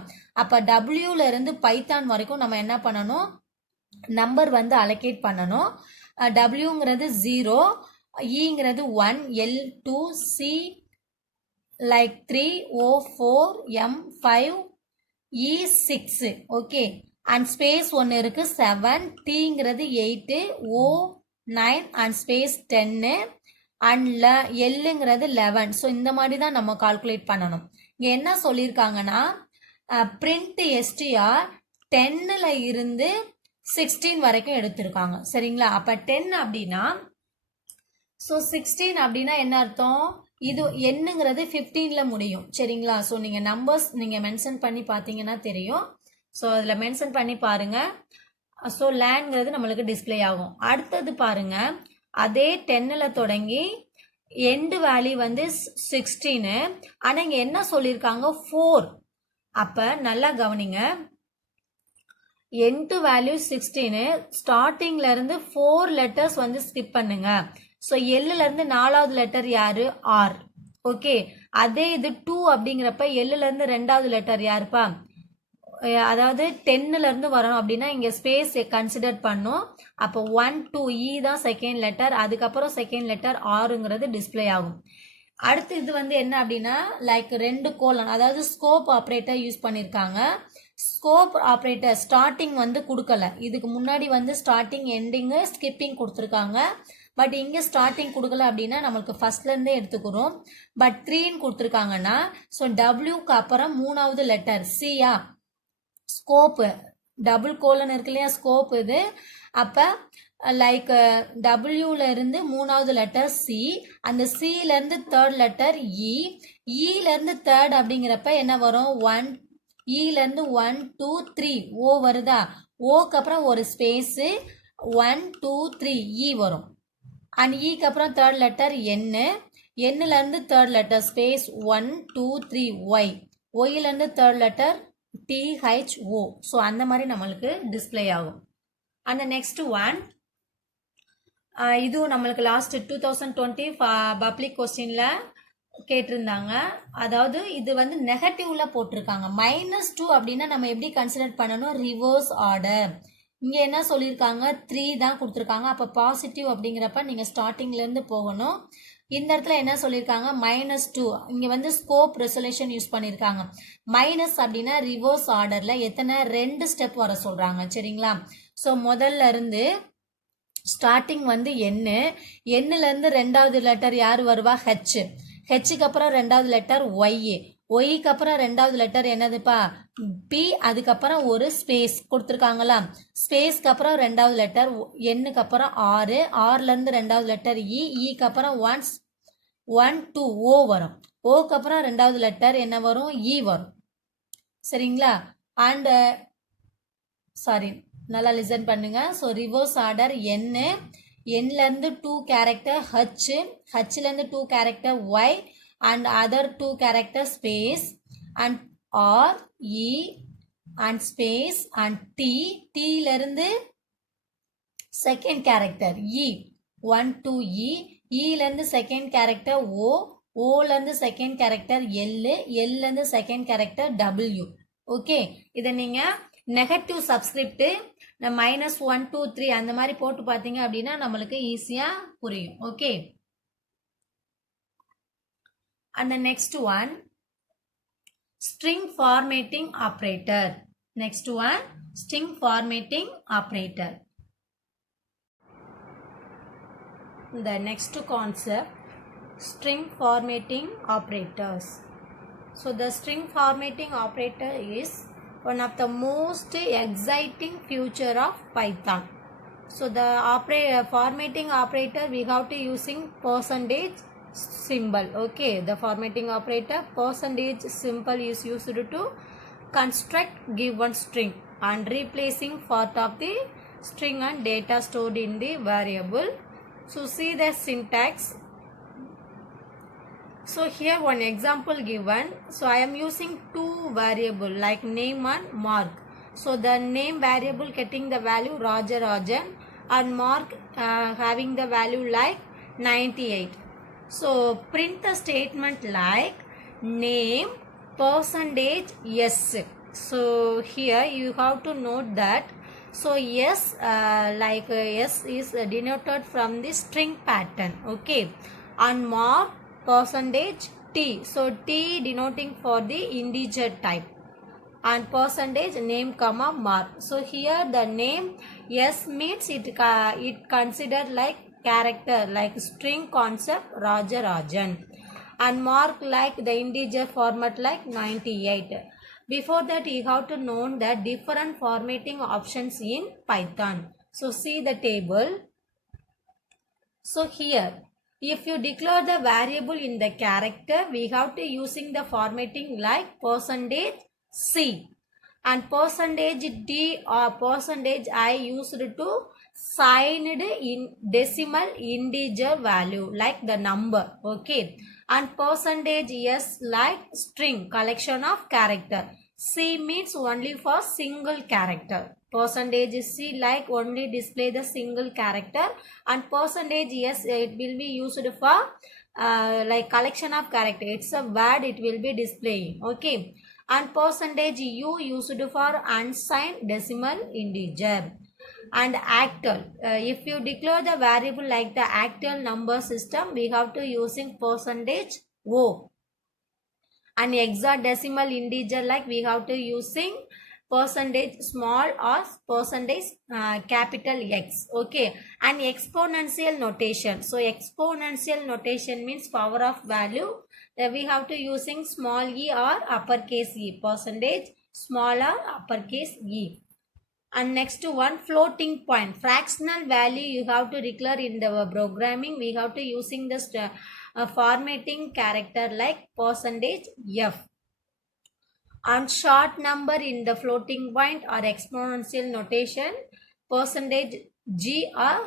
அப்ப டபிள்யூல இருந்து பைத்தான் வரைக்கும் நம்ம என்ன பண்ணணும்? நம்பர் வந்து அலோகேட் பண்ணணும். டபிள்யூங்கிறது 0, ஈங்கிறது 1, L 2, C like 3, O 4, M 5, E 6. ஓகே. அண்ட் ஸ்பேஸ் ஒன்று இருக்கு 7, Tங்கிறது 8, O 9 அண்ட் ஸ்பேஸ் 10 அண்ட் Lங்கிறது 11. ஸோ இந்த மாதிரி தான் நம்ம கால்குலேட் பண்ணணும். இங்கே என்ன சொல்லியிருக்காங்கன்னா பிரிண்ட் STR 10ல் இருந்து 16 வரைக்கும் எடுத்திருக்காங்க. சரிங்களா? அப்போ 10 அப்படின்னா ஸோ 16 அப்படின்னா என்ன அர்த்தம்? இது என்னங்கிறது 15ல் முடியும். சரிங்களா? ஸோ நீங்கள் நம்பர்ஸ் நீங்கள் மென்ஷன் பண்ணி பார்த்தீங்கன்னா தெரியும். ஸோ அதில் மென்ஷன் பண்ணி பாருங்க. ஸோ லேண்ட்ங்கிறது நம்மளுக்கு டிஸ்பிளே ஆகும். அடுத்தது பாருங்க, அதே 10ல் தொடங்கி எண்டு வேல்யூ வந்து 16. ஆனால் இங்கே என்ன சொல்லியிருக்காங்க? 4. அப்போ நல்லா கவனிங்க. எண்டு வேல்யூ 16, ஸ்டார்டிங்ல இருந்து 4 லெட்டர்ஸ் வந்து ஸ்கிப் பண்ணுங்க. ஸோ எல்லுல இருந்து 4வது லெட்டர் யாரு? ஆர். ஓகே. அதே இது 2 அப்படிங்கிறப்ப எல்லுல இருந்து 2வது லெட்டர் யாருப்பா? அதாவது 10ல இருந்து வரணும் அப்படின்னா இங்க ஸ்பேஸ் கன்சிடர் பண்ணும். அப்போ 1 2 இ தான் செகண்ட் லெட்டர். அதுக்கப்புறம் செகண்ட் லெட்டர் ஆருங்கிறது டிஸ்பிளே ஆகும். அடுத்து இது வந்து என்ன அப்படின்னா லைக் 2 கோலன், அதாவது ஸ்கோப் ஆப்ரேட்டர் யூஸ் பண்ணியிருக்காங்க. ஸ்கோப் ஆப்ரேட்டர் ஸ்டார்டிங் வந்து கொடுக்கல. இதுக்கு முன்னாடி வந்து ஸ்டார்டிங் எண்டிங்கு ஸ்கிப்பிங் கொடுத்துருக்காங்க. பட் இங்கே ஸ்டார்டிங் கொடுக்கல அப்படின்னா நம்மளுக்கு ஃபர்ஸ்ட்லேருந்தே எடுத்துக்கிறோம். பட் 3ன்னு கொடுத்துருக்காங்கன்னா ஸோ டபிள்யூக்கு அப்புறம் 3வது லெட்டர் சியா ஸ்கோப்பு டபுள் கோலன் இருக்கு இல்லையா? ஸ்கோப் இது. அப்போ லைக் டபிள்யூல இருந்து 3வது லெட்டர் சி, அந்த சில இருந்து 3rd லெட்டர் இ, இல இருந்து 3rd அப்படிங்கிறப்ப என்ன வரும்? 1, ஈல இருந்து 1 2 3 ஓ வருதா? ஓக்கு அப்புறம் ஒரு ஸ்பேஸ் 1 2 3 இ வரும். அண்ட் ஈக்கு அப்புறம் 3rd லெட்டர் என்னு, எண்ணுல இருந்து 3rd லெட்டர் ஸ்பேஸ் 1 2 3 ஒய், ஒய்ல இருந்து 3rd லெட்டர் THO. ஸோ அந்த மாதிரி நம்மளுக்கு டிஸ்பிளே ஆகும். அந்த நெக்ஸ்ட் ஒன், இதுவும் நம்மளுக்கு லாஸ்ட் 2020 பப்ளிக் கொஸ்டின்ல கேட்டிருந்தாங்க. அதாவது இது வந்து நெகட்டிவ்ல போட்டிருக்காங்க. -2 அப்படின்னா நம்ம எப்படி கன்சிடர் பண்ணணும்? Reverse order. இங்க என்ன சொல்லியிருக்காங்க? 3 தான் கொடுத்துருக்காங்க. அப்போ பாசிட்டிவ் அப்படிங்கிறப்ப நீங்க ஸ்டார்டிங்ல இருந்து போகணும். இந்த இடத்துல என்ன சொல்லியிருக்காங்க -2. இங்க வந்து ஸ்கோப் ரெசல்யூஷன் யூஸ் பண்ணியிருக்காங்க. மைனஸ் அப்படின்னா ரிவர்ஸ் ஆர்டர்ல எத்தனை 2 ஸ்டெப் வர சொல்றாங்க. சரிங்களா? ஸோ முதல்ல இருந்து ஸ்டார்டிங் வந்து எண்ணுல இருந்து ரெண்டாவது லெட்டர் யார் வருவா? ஹெச். ஹெச்சுக்கு அப்புறம் ரெண்டாவது லெட்டர் ஒய். ஒய்க்கு அப்புறம் ரெண்டாவது லெட்டர் என்னதுப்பா? பி. அதுக்கப்புறம் ஒரு ஸ்பேஸ் கொடுத்துருக்காங்களா? ஸ்பேஸ்க்கு அப்புறம் ரெண்டாவது லெட்டர், எண்ணுக்கு அப்புறம் ஆறு. ஆறுல இருந்து ரெண்டாவது லெட்டர் இ. இக்கு அப்புறம் 1 2 ஓ வரும். ஓக்கு அப்புறம் ரெண்டாவது லெட்டர் என்ன வரும்? இ வரும். சரிங்களா? அண்ட் சாரி, நல்லா லிசன் பண்ணுங்க. ஸோ ரிவர்ஸ் ஆர்டர் எண்ல இருந்து 2 கேரக்டர் ஹச். ஹச்ல இருந்து 2 character Y and other 2 character space and R, E and space and T. T ல இருந்து second character E 1 2 E. E ல இருந்து second character O. O ல இருந்து second character L. L ல இருந்து second character W. ஓகே, இதை நீங்க நெகட்டிவ் சப்ஸ்கிரிப்ட் -1 2 3 அந்த மாதிரி போட்டு பார்த்தீங்க அப்படின்னா நம்மளுக்கு ஈஸியா புரியும். Okay, and the next one, string formatting operator. Next one, string formatting operator. The next concept, string formatting operators. So the string formatting operator is one of the most exciting feature of Python. So the formatting operator we have to using percentage symbol. Okay, the formatting operator percentage symbol is used to construct given string and replacing part of the string and data stored in the variable. So see the syntax. So here one example given. So I am using 2 variable like name and mark. So the name variable getting the value Rajan and mark having the value like 98. So print the statement like name percentage yes. So here you have to note that. So yes, yes is denoted from the string pattern. Okay, and mark percentage T. So T denoting for the integer type and percentage name comma mark. So here the name yes means it considered like character like string concept Rajan and mark like the integer format like 98. Before that you have to know that different formatting options in Python. So see the table. So here if you declare the variable in the character we have to using the formatting like percentage C and percentage D or percentage I used to signed in decimal integer value like the number. Okay, and percentage S like string collection of character. C means only for single character. Percentage C like only display the single character and percentage S it will be used for like collection of character. It's a word it will be displaying. Okay, and percentage U used for unsigned decimal integer. And actual if you declare the variable like the actual number system we have to using percentage O. And hexadecimal integer like we have to using percentage small or percentage capital X. Okay, and exponential notation. So exponential notation means power of value. We have to using small e or uppercase E. Percentage small or uppercase E. And next one, floating point fractional value you have to declare in the programming. We have to using this formatting character like percentage F. And short number in the floating point or exponential notation percentage G or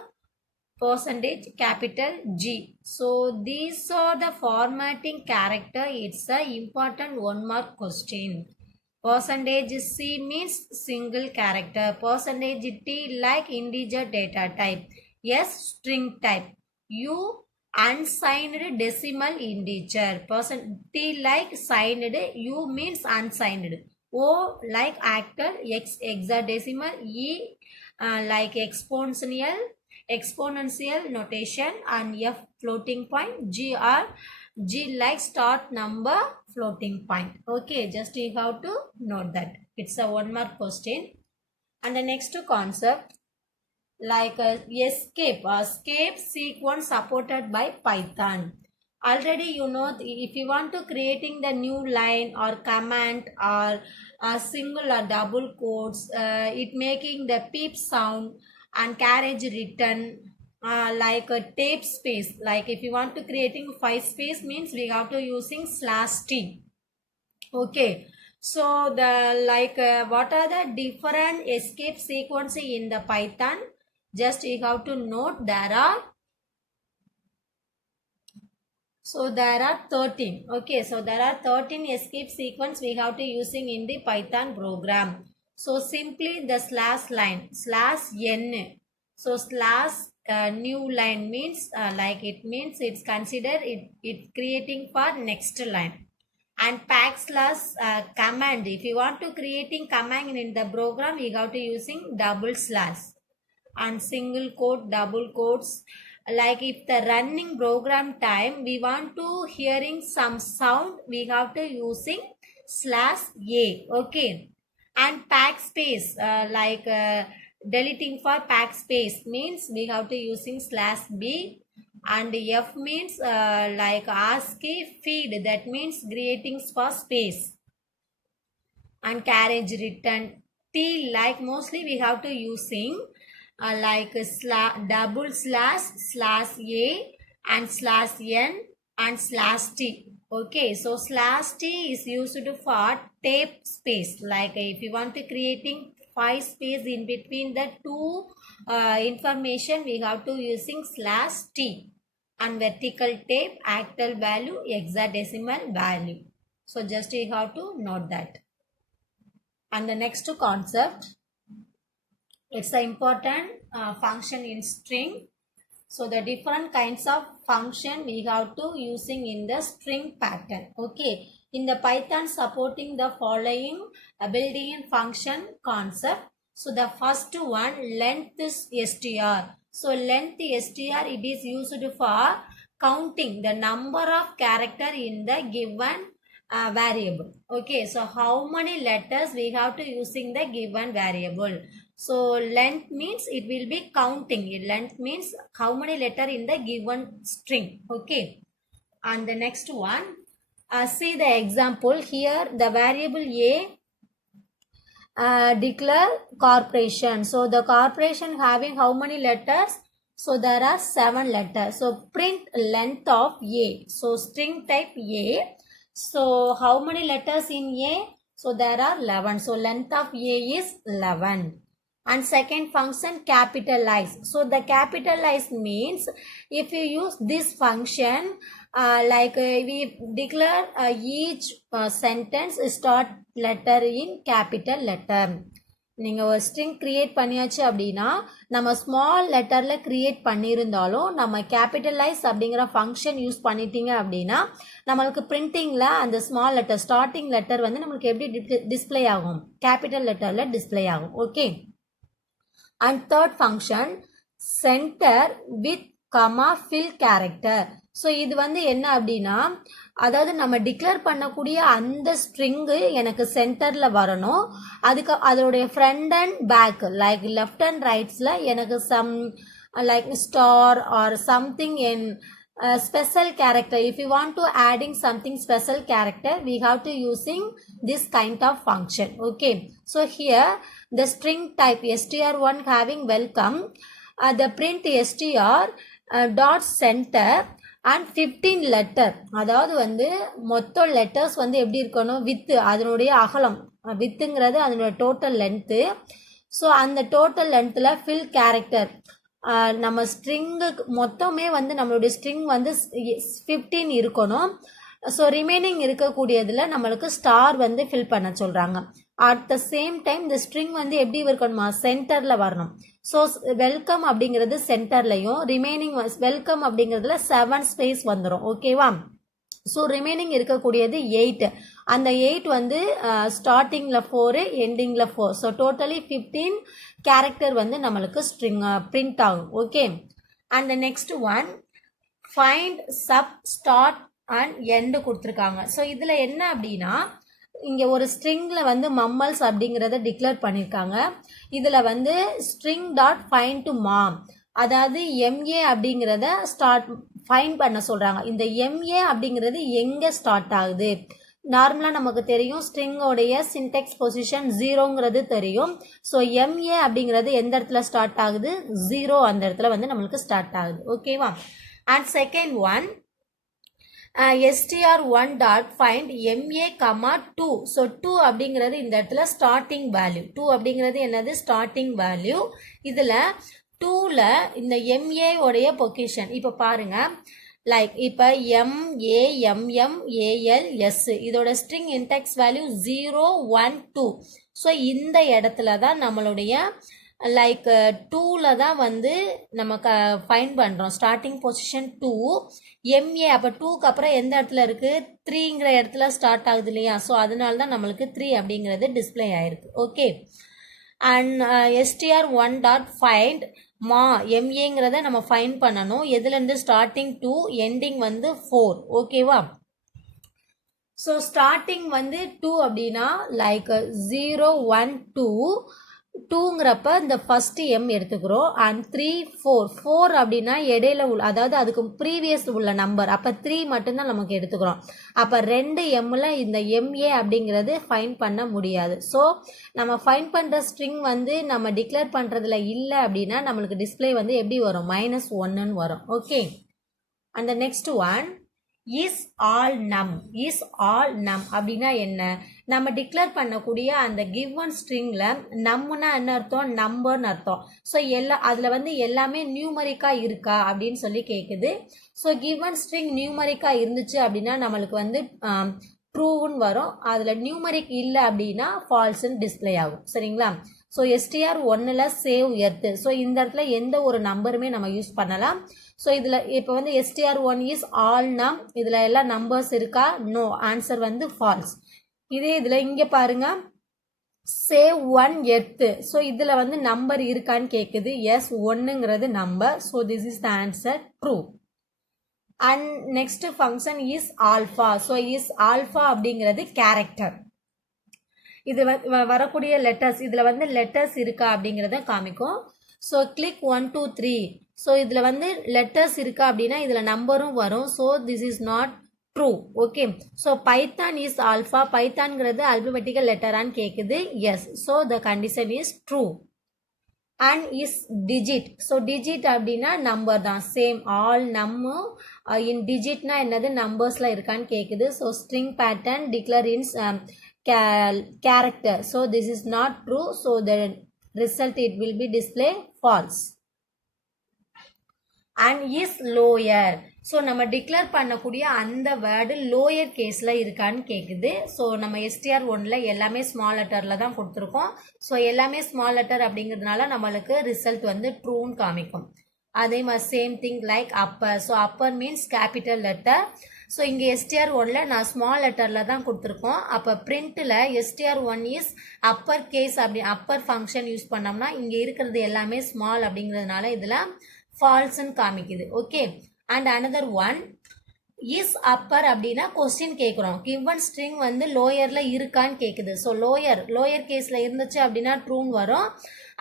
percentage capital G. So these are the formatting character. It's a important 1 mark question. Percentage C means single character. Percentage T like integer data type. S string type. U unsigned decimal integer. T like signed. U means unsigned. O like actor. X hexadecimal. E like exponential. exponential notation, and F floating point, G like start number floating point. Okay, just you have to note that. It's a 1 mark question. And the next concept, like escape sequence supported by Python. Already you know, if you want to creating the new line or command or a single or double quotes, it making the peep sound and carriage return, like a tape space. Like if you want to creating 5 space means we have to using /t. Okay, so the like what are the different escape sequences in the Python? Just you have to note there are 13. Okay, so there are 13 escape sequence we have to using in the Python program. So simply the /line /n. So new line means like it means it's considered it creating for next line. And / command, if you want to creating command in the program, you have to using double slash and single quote, double quotes. Like if the running program time we want to hearing some sound, we have to using /a. Okay, and backspace, like deleting for backspace means we have to using /b. And F means like ASCII feed, that means creating for space. And carriage return, T like mostly we have to using like double /a and /n and /t. Okay, so /t is used for tape space. Like if you want to creating 5 space in between the two information, we have to using /t. And vertical tape, octal value, hexadecimal value. So just you have to note that. And the next concept, it's an important function in string. So the different kinds of function we have to using in the string pattern. Okay, in the Python supporting the following built-in function concept. So the first one, length is str. So length str, it is used for counting the number of character in the given variable. Okay, so how many letters we have to using the given variable. So length means it will be counting. Length means how many letter in the given string. Okay, and the next one, see the example here. The variable a declare corporation. So the corporation having how many letters? So there are 7 letters. So print length of A. So string type A. So how many letters in A? So there are 11. So length of A is 11. And second function, capitalize. So the capitalize means if you use this function, like we declare each sentence start letter in capital letter. நீங்கள் ஒரு string create பண்ணியாச்சு அப்படின்னா நம்ம small லெட்டரில் create பண்ணியிருந்தாலும் நம்ம capitalise அப்படிங்கிற function use பண்ணிட்டீங்க அப்படின்னா நம்மளுக்கு பிரிண்டிங்கில் அந்த ஸ்மால் லெட்டர் ஸ்டார்டிங் லெட்டர் வந்து நம்மளுக்கு எப்படி டிஸ்பிளே ஆகும்? கேபிட்டல் லெட்டரில் டிஸ்பிளே ஆகும். Okay, and third function, center with comma fill character. So இது வந்து என்ன அப்படின்னா, அதாவது நம்ம டிக்ளேர் பண்ணக்கூடிய அந்த ஸ்ட்ரிங்கு எனக்கு சென்டரில் வரணும். அதுக்கு அதோடைய front and back like left and ரைட்ஸில் எனக்கு some like star or something in special character. If you want to adding something special character, we have to using this kind of function. Okay, so here the string type str1 having welcome, the print str dot center and 15 letter. அதாவது வந்து மொத்த letters வந்து எப்படி இருக்கணும்? With அதனுடைய அகலம், வித்துங்கிறது அதனுடைய total length. So அந்த டோட்டல் லென்த்தில் ஃபில் கேரக்டர் நம்ம ஸ்ட்ரிங்கு மொத்தமே வந்து நம்மளுடைய ஸ்ட்ரிங் வந்து 15 இருக்கணும். ஸோ ரிமைனிங் இருக்கக்கூடியதில் நம்மளுக்கு ஸ்டார் வந்து ஃபில் பண்ண சொல்கிறாங்க. அட் த சேம் டைம் இந்த ஸ்ட்ரிங் வந்து எப்படி இருக்கணுமா? சென்டரில் வரணும். ஸோ வெல்கம் அப்படிங்கிறது சென்டர்லையும், ரிமைனிங் வெல்கம் அப்படிங்கிறதுல 7 ஸ்பேஸ் வந்துடும். ஓகேவா? ஸோ ரிமைனிங் இருக்கக்கூடியது 8. அந்த 8 வந்து ஸ்டார்டிங்கில் 4 எண்டிங்கில் 4. ஸோ டோட்டலி 15 கேரக்டர் வந்து நம்மளுக்கு ஸ்ட்ரிங் பிரிண்ட் ஆகும். Okay. And next one find sub start and end கொடுத்துருக்காங்க. ஸோ இதில் என்ன அப்படின்னா இங்கே ஒரு ஸ்ட்ரிங்கில் வந்து மம்மல்ஸ் அப்படிங்கிறத டிக்ளேர் பண்ணியிருக்காங்க. இதில் வந்து ஸ்ட்ரிங் டாட் ஃபைண்ட் டு மாம், அதாவது எம்ஏ அப்படிங்கிறத ஃபைன் பண்ண சொல்கிறாங்க. இந்த எம்ஏ அப்படிங்கிறது எங்கே ஸ்டார்ட் ஆகுது? நார்மலாக நமக்கு தெரியும் ஸ்ட்ரிங்கோடைய சின்டெக்ஸ் பொசிஷன் 0ங்கிறது தெரியும். ஸோ எம்ஏ அப்படிங்கிறது எந்த இடத்துல ஸ்டார்ட் ஆகுது? 0 அந்த இடத்துல வந்து நம்மளுக்கு ஸ்டார்ட் ஆகுது. ஓகேவா? And second one str1 dot find MA comma 2. So 2 அப்படிங்கிறது இந்த இடத்துல ஸ்டார்டிங் வேல்யூ. 2 அப்படிங்கிறது என்னது? Starting value. இதில் 2ல இந்த எம்ஏ உடைய பொசிஷன் இப்போ பாருங்க, லைக் இப்போ MAMMALS இதோட ஸ்ட்ரிங் இன்டெக்ஸ் வேல்யூ 0 1 2. ஸோ இந்த இடத்துல தான் நம்மளுடைய லைக் 2ல தான் வந்து நம்ம ஃபைண்ட் பண்ணுறோம். Starting position 2 MA. அப்போ 2க்கு அப்புறம் எந்த இடத்துல இருக்குது? 3ங்கிற இடத்துல ஸ்டார்ட் ஆகுது இல்லையா? ஸோ அதனால தான் நம்மளுக்கு 3 அப்படிங்கிறது டிஸ்பிளே ஆயிருக்கு. Okay. And str1 dot find மா எம்ஏங்கிறத நம்ம ஃபைண்ட் பண்ணணும். எதுலேருந்து? ஸ்டார்டிங் 2 எண்டிங் வந்து 4. ஓகேவா? ஸோ ஸ்டார்டிங் வந்து 2 அப்படின்னா லைக் 0 1 2 2ங்கிறப்ப இந்த ஃபர்ஸ்ட் எம் எடுத்துக்கிறோம். அண்ட் 3 4 அப்படின்னா இடையில உள்ள, அதாவது அதுக்கு ப்ரீவியஸ் உள்ள நம்பர். அப்போ 3 மட்டும்தான் நமக்கு எடுத்துக்கிறோம். அப்போ 2 எம்மில் இந்த எம்ஏ அப்படிங்கிறது ஃபைன் பண்ண முடியாது. ஸோ நம்ம ஃபைன் பண்ணுற ஸ்ட்ரிங் வந்து நம்ம டிக்ளேர் பண்ணுறதுல இல்லை அப்படின்னா நம்மளுக்கு டிஸ்பிளே வந்து எப்படி வரும்? -1ன்னு வரும். ஓகே. அந்த நெக்ஸ்ட் ஒன் இஸ் ஆல் நம். இஸ் ஆல் நம் அப்படின்னா என்ன? நம்ம டிக்ளேர் பண்ணக்கூடிய அந்த கிவன் ஸ்ட்ரிங்கில் நம்னா என்ன அர்த்தம்? நம்பர்னு அர்த்தம். ஸோ அதில் வந்து எல்லாமே நியூமரிக்காக இருக்கா அப்படின்னு சொல்லி கேட்குது. ஸோ கிவன் ஸ்ட்ரிங் நியூமரிக்காக இருந்துச்சு அப்படின்னா நம்மளுக்கு வந்து ட்ரூன்னு வரும். அதில் நியூமரிக் இல்லை அப்படின்னா ஃபால்ஸ்ன்னு டிஸ்பிளே ஆகும். சரிங்களா? ஸோ str1ல் சேவ் எர்த்து. ஸோ இந்த இடத்துல எந்த ஒரு நம்பருமே நம்ம யூஸ் பண்ணலாம். ஸோ இதில் இப்போ வந்து str1 இஸ் ஆல் நம். இதில் எல்லாம் நம்பர்ஸ் இருக்கா? நோ. ஆன்சர் வந்து ஃபால்ஸ். இதே இதில் இங்கே பாருங்க, சேவ் 1 எர்த்து. ஸோ இதில் வந்து நம்பர் இருக்கான்னு கேட்குது. எஸ், 1ங்கிறது number. So this is the answer, true. And next function is alpha. So is alpha அப்படிங்கிறது கேரக்டர். இது வரக்கூடிய லெட்டர்ஸ், இதில் வந்து லெட்டர்ஸ் இருக்கா அப்படிங்கிறத காமிக்கும். So click 1 2 3. ஸோ இதில் வந்து லெட்டர்ஸ் இருக்கா அப்படின்னா இதில் நம்பரும் வரும். So this is not true. Okay. So Python is alpha. பைத்தான்ங்கிறது அல்பபெட்டிக்கல் லெட்டரான்னு கேட்குது. Yes. So the condition is true. And is digit. So digit அப்படின்னா நம்பர் தான். சேம் ஆல் நம்ம இன் டிஜிட்னா என்னது? நம்பர்ஸில் இருக்கான்னு கேட்குது. ஸோ ஸ்ட்ரிங் பேட்டர்ன் டிக்ளேர் இன்ஸ் character. So this is not true. So the result it will be display false. And is lower. So நம்ம டிக்ளேர் பண்ணக்கூடிய அந்த வேர்டு லோயர் கேஸில் இருக்கான்னு கேட்குது. ஸோ நம்ம str1ல் எல்லாமே ஸ்மால் லெட்டரில் தான் கொடுத்துருக்கோம். ஸோ எல்லாமே ஸ்மால் லெட்டர் அப்படிங்கிறதுனால நம்மளுக்கு ரிசல்ட் வந்து ட்ரூன்னு காமிக்கும். அதே மாதிரி same thing like upper. So upper means capital letter. So இங்கே str1ல் நான் ஸ்மால் லெட்டரில் தான் கொடுத்துருக்கோம். அப்போ பிரிண்ட்டில் str1 இஸ் அப்பர் கேஸ் அப்படி அப்பர் ஃபங்க்ஷன் யூஸ் பண்ணோம்னா இங்கே இருக்கிறது எல்லாமே ஸ்மால் அப்படிங்கிறதுனால இதில் ஃபால்ஸ்ன்னு காமிக்குது. Okay. And another one is Appar அப்படின்னா கொஸ்டின் கேட்குறோம். கிவன் ஸ்ட்ரிங் வந்து லோயரில் இருக்கான்னு கேட்குது. ஸோ லோயர் கேஸில் இருந்துச்சு அப்படின்னா ட்ரூன்னு வரும்.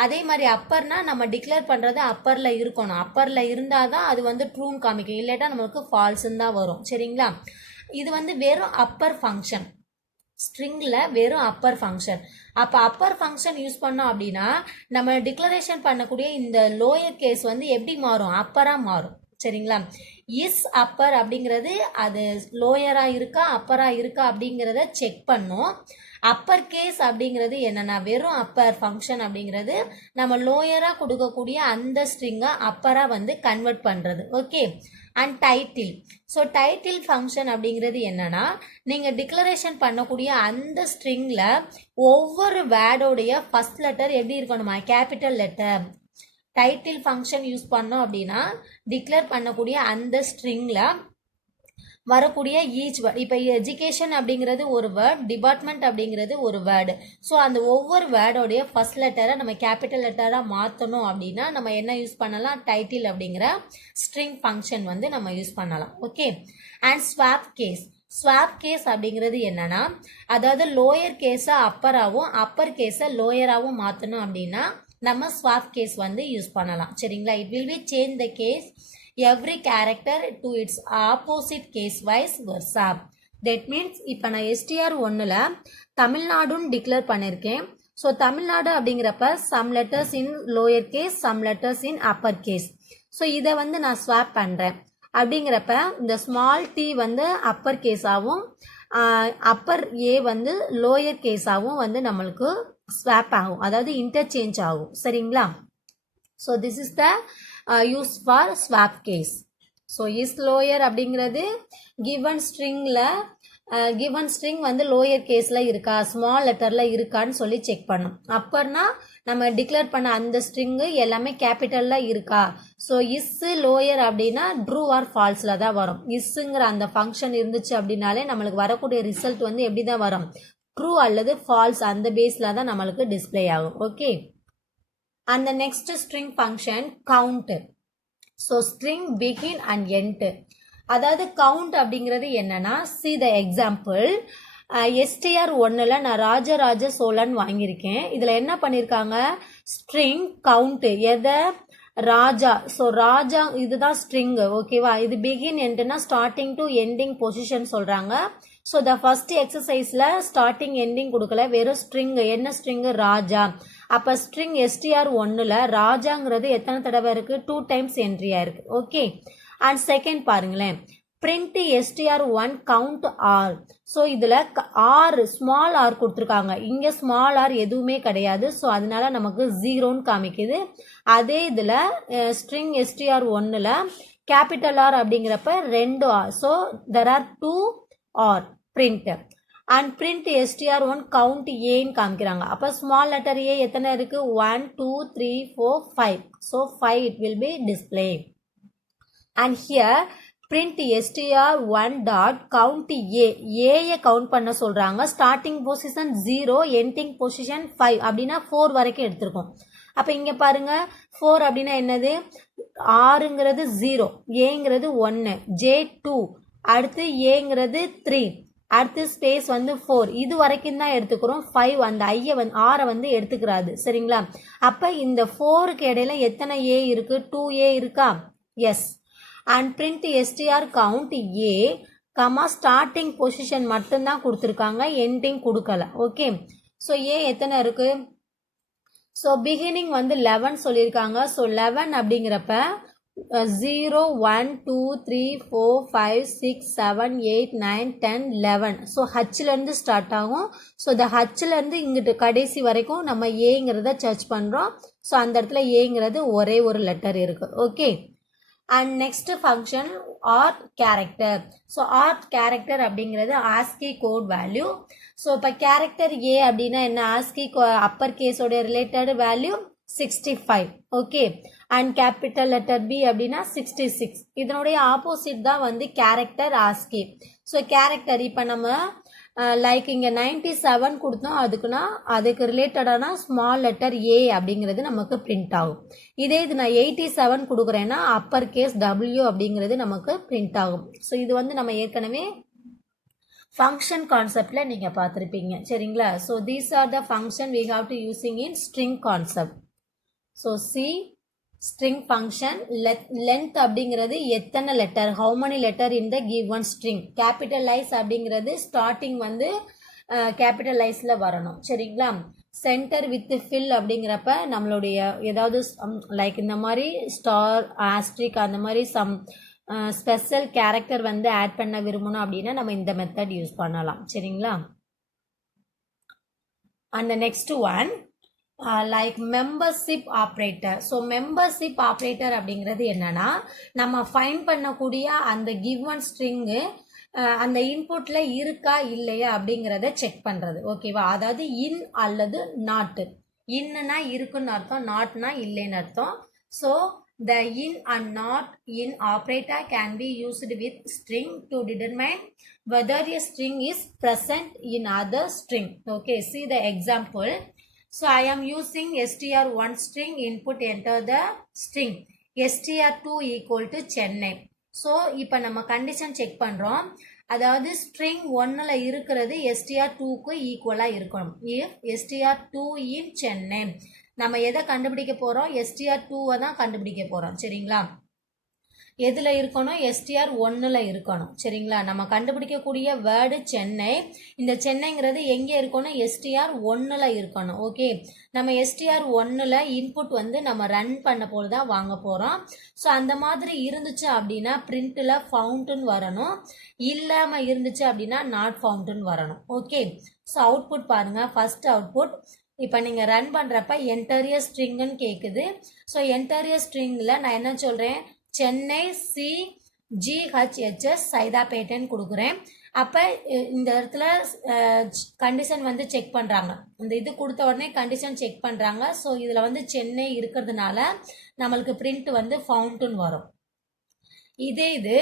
அதே மாதிரி அப்பர்னா நம்ம டிக்ளேர் பண்ணுறது அப்பரில் இருக்கணும். அப்பரில் இருந்தால் தான் அது வந்து ட்ரூன்னு காமிக்கும். இல்லாட்டா நம்மளுக்கு ஃபால்ஸ்ன்னு தான் வரும். சரிங்களா? இது வந்து வெறும் அப்பர் ஃபங்க்ஷன். ஸ்ட்ரிங்கில் வெறும் அப்பர் ஃபங்க்ஷன். அப்போ அப்பர் ஃபங்க்ஷன் யூஸ் பண்ணோம் அப்படின்னா நம்ம டிக்ளரேஷன் பண்ணக்கூடிய இந்த லோயர் கேஸ் வந்து எப்படி மாறும்? அப்பராக மாறும். சரிங்களா? இஸ் அப்பர் அப்படிங்கிறது அது லோயராக இருக்கா அப்பராக இருக்கா அப்படிங்கிறத செக் பண்ணும். அப்பர் கேஸ் அப்படிங்கிறது என்னன்னா வெறும் அப்பர் ஃபங்க்ஷன் அப்படிங்கிறது நம்ம லோயராக கொடுக்கக்கூடிய அந்த ஸ்ட்ரிங்கை அப்பராக வந்து கன்வெர்ட் பண்ணுறது. Okay. And title. So title function அப்படிங்கிறது என்னன்னா நீங்கள் டிக்ளரேஷன் பண்ணக்கூடிய அந்த ஸ்ட்ரிங்கில் ஒவ்வொரு வேர்டோடைய ஃபர்ஸ்ட் லெட்டர் எப்படி இருக்கணுமா? Capital letter. Title function use பண்ணோம் அப்படின்னா டிக்ளேர் பண்ணக்கூடிய அந்த ஸ்ட்ரிங்கில் வரக்கூடிய ஈச் வேர்ட். இப்போ எஜுகேஷன் அப்படிங்கிறது ஒரு வேர்ட், டிபார்ட்மெண்ட் அப்படிங்கிறது ஒரு வேர்டு. ஸோ அந்த ஒவ்வொரு வேர்டோடைய ஃபர்ஸ்ட் லெட்டரை நம்ம கேபிட்டல் லெட்டராக மாற்றணும் அப்படின்னா நம்ம என்ன யூஸ் பண்ணலாம், டைட்டில் அப்படிங்கிற ஸ்ட்ரிங் ஃபங்க்ஷன் வந்து நம்ம யூஸ் பண்ணலாம். Okay. And swap case. Swap case அப்படிங்கிறது என்னன்னா, அதாவது லோயர் கேஸை அப்பராகவும் அப்பர் கேஸை லோயராகவும் மாற்றணும் அப்படின்னா நம்ம ஸ்வாப் கேஸ் வந்து யூஸ் பண்ணலாம். சரிங்களா. It will be change the case every character to its opposite case vice versa. That means இப்போ நான் STR1ல தமிழ்நாடுன்னு டிக்ளேர் பண்ணியிருக்கேன். ஸோ தமிழ்நாடு அப்படிங்கிறப்ப some letters in lower case, some letters in upper case. So இதை வந்து நான் ஸ்வாப் பண்ணுறேன் அப்படிங்கிறப்ப இந்த ஸ்மால் டி வந்து அப்பர் கேஸாகவும் அப்பர் ஏ வந்து லோயர் கேஸாகவும் வந்து நம்மளுக்கு ஸ்வாப் ஆகும், அதாவது இன்டர்சேஞ்ச் ஆகும். சரிங்களா. So this is the use for swap case. So is lower அப்படிங்கிறது கிவன் ஸ்ட்ரிங் வந்து லோயர் கேஸில் இருக்கா, ஸ்மால் லெட்டரில் இருக்கான்னு சொல்லி செக் பண்ணும். அப்பர்னா நம்ம டிக்ளேர் பண்ண அந்த ஸ்ட்ரிங்கு எல்லாமே கேபிட்டலில் இருக்கா. ஸோ இஸ் லோயர் அப்படின்னா ட்ரூ ஆர் ஃபால்ஸில் தான் வரும். இஸ்ஸுங்கிற அந்த ஃபங்க்ஷன் இருந்துச்சு அப்படின்னாலே நம்மளுக்கு வரக்கூடிய ரிசல்ட் வந்து எப்படி தான் வரும், ட்ரூ அல்லது ஃபால்ஸ் அந்த பேஸில் தான் நம்மளுக்கு டிஸ்பிளே ஆகும். Okay. And the next string function count. So string begin and end. அதாவது count அப்படிங்கிறது என்னன்னா, see the example. STR1ல நான் ராஜராஜ சோழன் வாங்கியிருக்கேன். இதில் என்ன பண்ணியிருக்காங்க, string count எதை, ராஜா. ஸோ ராஜா இதுதான் ஸ்ட்ரிங். ஓகேவா. இது பிகின் எண்ட்னா ஸ்டார்டிங் டு எண்டிங் பொசிஷன் சொல்கிறாங்க. ஸோ த ஃபர்ஸ்ட் எக்ஸசைஸில் ஸ்டார்டிங் எண்டிங் கொடுக்கல, வெறும் ஸ்ட்ரிங். என்ன ஸ்ட்ரிங்கு, ராஜா. அப்போ ஸ்ட்ரிங் STR1ல ராஜாங்கிறது எத்தனை தடவை இருக்குது, 2 times என்ட்ரியாக இருக்குது. ஓகே. அண்ட் செகண்ட் பாருங்களேன், print STR1 count R. So இதில் ஆர் ஸ்மால் ஆர் கொடுத்துருக்காங்க, இங்கே ஸ்மால் ஆர் எதுவுமே கிடையாது. ஸோ அதனால நமக்கு 0ன்னு காமிக்குது. அதே இதில் ஸ்ட்ரிங் STR1ல கேபிட்டல் ஆர் அப்படிங்கிறப்ப 2 R. So there are 2 R print. And print STR1 count ஏன்னு காமிக்கிறாங்க. அப்போ ஸ்மால் லெட்டர் ஏ எத்தனை இருக்கு, 1 2 3 4 5. So 5 it will be display. And here print STR1 dot count ஏயை கவுண்ட் பண்ண சொல்றாங்க. ஸ்டார்டிங் பொசிஷன் 0, எண்டிங் பொசிஷன் 5 அப்படின்னா 4 வரைக்கும் எடுத்திருக்கோம். அப்போ இங்கே பாருங்க 4 அப்படின்னா என்னது, ஆறுங்கிறது 0, ஏங்கிறது 1, J 2, அடுத்து ஏங்கிறது 3, அடுத்து ஸ்பேஸ் வந்து 4. இது வரைக்கும் தான் எடுத்துக்கிறோம். 5 அந்த ஐயை வந்து ஆரை வந்து எடுத்துக்கிறாது. சரிங்களா. அப்போ இந்த 4க்கு இடையில எத்தனை ஏ இருக்கு, 2A இருக்கா. Yes. And print STR count A comma starting position மட்டும்தான் கொடுத்துருக்காங்க, எண்டிங் கொடுக்கல. ஓகே. ஸோ ஏ எத்தனை இருக்கு, ஸோ பிகினிங் வந்து 11 சொல்லியிருக்காங்க. ஸோ 11 அப்படிங்கிறப்ப 0 1 2 3 4 5 6 7 8 9 10 11. ஸோ ஹச்லேருந்து ஸ்டார்ட் ஆகும். ஸோ இந்த ஹச்லேருந்து இங்கிட்டு கடைசி வரைக்கும் நம்ம ஏங்கிறத சர்ச் பண்ணுறோம். ஸோ அந்த இடத்துல ஏங்கிறது ஒரே ஒரு லெட்டர் இருக்கு. Okay. And next function ord character. So ord character அப்படிங்கிறது ஆஸ்கி கோட் வேல்யூ. ஸோ இப்போ கேரக்டர் ஏ அப்படின்னா என்ன, ஆஸ்கி அப்பர் கேஸோட related value 65. Okay. And capital letter B அப்படின்னா 66. இதனுடைய ஆப்போசிட் தான் வந்து கேரக்டர் ஆஸ்கி. ஸோ கேரக்டர் இப்போ நம்ம லைக் இங்கே 97 கொடுத்தோம், அதுக்கு ரிலேட்டடான ஸ்மால் லெட்டர் ஏ அப்படிங்கிறது நமக்கு பிரிண்ட் ஆகும். இதே இது நான் 87 கொடுக்குறேன்னா அப்பர் கேஸ் டபிள்யூ அப்படிங்கிறது நமக்கு பிரிண்ட் ஆகும். ஸோ இது வந்து நம்ம ஏற்கனவே ஃபங்க்ஷன் கான்செப்டில் நீங்கள் பார்த்துருப்பீங்க. சரிங்களா. So these are the function we have to using in string concept. So C string function length அப்படிங்கிறது எத்தனை லெட்டர், how many letter in the given string. capitalize அப்படிங்கிறது ஸ்டார்டிங் வந்து கேபிட்டலைஸ்ல வரணும். சரிங்களா. சென்டர் வித் ஃபில் அப்படிங்கிறப்ப நம்மளுடைய ஏதாவது லைக் இந்த மாதிரி ஸ்டார் ஆஸ்ட்ரிக் அந்த மாதிரி சம் ஸ்பெஷல் கேரக்டர் வந்து ஆட் பண்ண விரும்பணும் அப்படின்னா நம்ம இந்த மெத்தட் யூஸ் பண்ணலாம். சரிங்களா. And the next one like membership operator. So membership operator அப்படிங்கிறது என்னன்னா, நம்ம ஃபைண்ட் பண்ணக்கூடிய அந்த கிவன் ஸ்ட்ரிங்கு அந்த இன்புட்ல இருக்கா இல்லையா அப்படிங்கிறத செக் பண்றது. ஓகேவா. அதாவது இன் அல்லது நாட். இன்னுனா இருக்குன்னு அர்த்தம், நாட்னா இல்லைன்னு அர்த்தம். So the in and not in operator can be used with string to determine whether a string is present in other string. Okay, see the example. So I am using str1 string, input enter the string str2 equal to Chennai. So இப்போ நம்ம condition check பண்றோம். அதாவது string 1ல இருக்கிறது str2க்கு ஈக்குவலா இருக்கணும். if str2 in Chennai, நம்ம எதை கண்டுபிடிக்க போறோம்? str2 தான் கண்டுபிடிக்க போறோம். சரிங்களா? எதுல இருக்கணும்? str1ல இருக்கணும். சரிங்களா? நம்ம கண்டுபிடிக்கக்கூடிய வேர்டு சென்னை. இந்த சென்னைங்கிறது எங்க இருக்கணும்? str1ல இருக்கணும். ஓகே, நம்ம str1ல இன்புட் வந்து நம்ம ரன் பண்ண போல தான் வாங்க போறோம். ஸோ அந்த மாதிரி இருந்துச்சு அப்படின்னா பிரிண்ட்ல ஃபவுண்டன் வரணும், இல்லாம இருந்துச்சு அப்படின்னா நாட் ஃபவுண்டன் வரணும். ஓகே, ஸோ அவுட்புட் பாருங்க. ஃபர்ஸ்ட் அவுட்புட் இப்போ நீங்கள் ரன் பண்ணுறப்ப என்டரிய ஸ்ட்ரிங்குன்னு கேட்குது. ஸோ என்டரிய ஸ்ட்ரிங்கில் நான் என்ன சொல்கிறேன்? சென்னை CGHHS சைதாப்பேட்டைன்னு கொடுக்குறேன். அப்போ இந்த இடத்துல கண்டிஷன் வந்து செக் பண்ணுறாங்க. இந்த இது கொடுத்த உடனே கண்டிஷன் செக் பண்ணுறாங்க. ஸோ இதில் வந்து சென்னை இருக்கிறதுனால நம்மளுக்கு பிரிண்ட் வந்து ஃபவுண்டன் வரும். இதே இது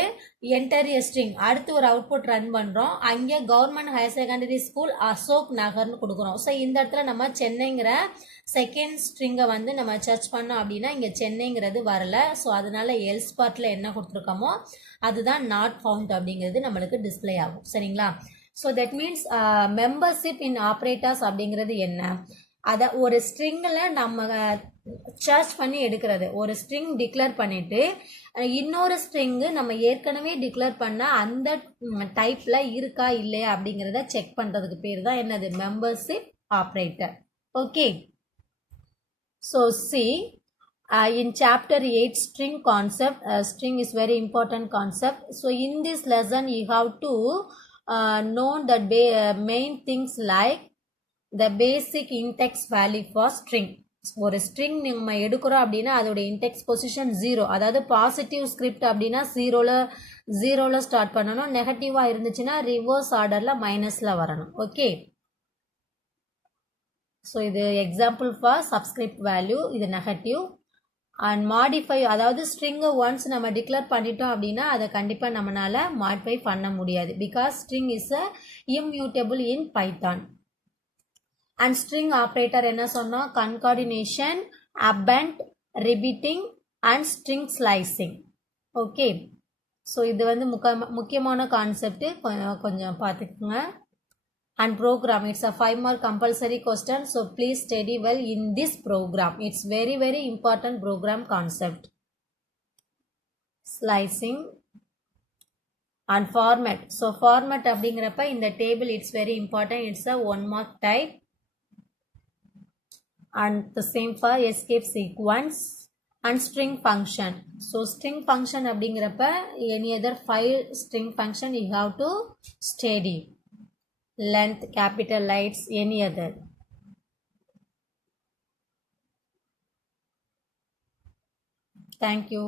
என்டர் எ ஸ்ட்ரிங், அடுத்து ஒரு அவுட்புட் ரன் பண்ணுறோம். அங்கே கவர்மெண்ட் ஹையர் செகண்டரி ஸ்கூல் அசோக் நகர்னு கொடுக்குறோம். ஸோ இந்த இடத்துல நம்ம சென்னைங்கிற செகண்ட் ஸ்ட்ரிங்கை வந்து நம்ம சர்ச் பண்ணோம் அப்படின்னா இங்கே சென்னைங்கிறது வரல. ஸோ அதனால எல்ஸ் பார்ட்டில் என்ன கொடுத்துருக்கோமோ அதுதான் நாட் ஃபவுண்ட் அப்படிங்கிறது நம்மளுக்கு டிஸ்பிளே ஆகும். சரிங்களா? So that means membership in operators அப்படிங்கிறது என்ன? அதை ஒரு ஸ்ட்ரிங்கில் நம்ம சர்ச் பண்ணி எடுக்கிறது. ஒரு ஸ்ட்ரிங் டிக்ளேர் பண்ணிட்டு இன்னொரு ஸ்ட்ரிங்கு நம்ம ஏற்கனவே டிக்ளேர் பண்ண அந்த டைப்ல இருக்கா இல்லையா அப்படிங்கிறத செக் பண்றதுக்கு பேர் தான் என்னது? Membership operator. Okay, so C in chapter 8 string concept, string is very important concept. So in this lesson you have to know the main things like the basic index value for string. ஒரு string நம்ம எடுக்கிறோம் அப்படின்னா அதோட index position 0, அதாவது positive script அப்படின்னா ஜீரோல start பண்ணணும். நெகட்டிவா இருந்துச்சுன்னா ரிவர்ஸ் ஆர்டர்ல மைனஸ்ல வரணும். ஓகே, ஸோ இது எக்ஸாம்பிள் ஃபார் சப்ஸ்கிரிப்ட் வேல்யூ, இது நெகட்டிவ். அண்ட் மாடிஃபை, அதாவது ஸ்ட்ரிங்கை ஒன்ஸ் நம்ம டிக்ளேர் பண்ணிட்டோம் அப்படின்னா அதை கண்டிப்பாக நம்மளால மாடிஃபை பண்ண முடியாது. Because string is a immutable in Python. And string operator என்ன சொன்னோம்? Concatenation, append, repeating and string slicing. Okay, so இது வந்து முக்கியமான கான்செப்ட், கொஞ்சம் பார்த்துக்குங்க. And program, it's a 5 mark compulsory question, so please study well in this program. It's very very important program concept. Slicing and format. So format அப்படிங்கிறப்ப இந்த table it's very important, it's a 1 mark type. And the same for escape sequence and string function. So string function அப்படிங்கிறப்ப any other 5 string function you have to study. Length, capital lights, any other. Thank you.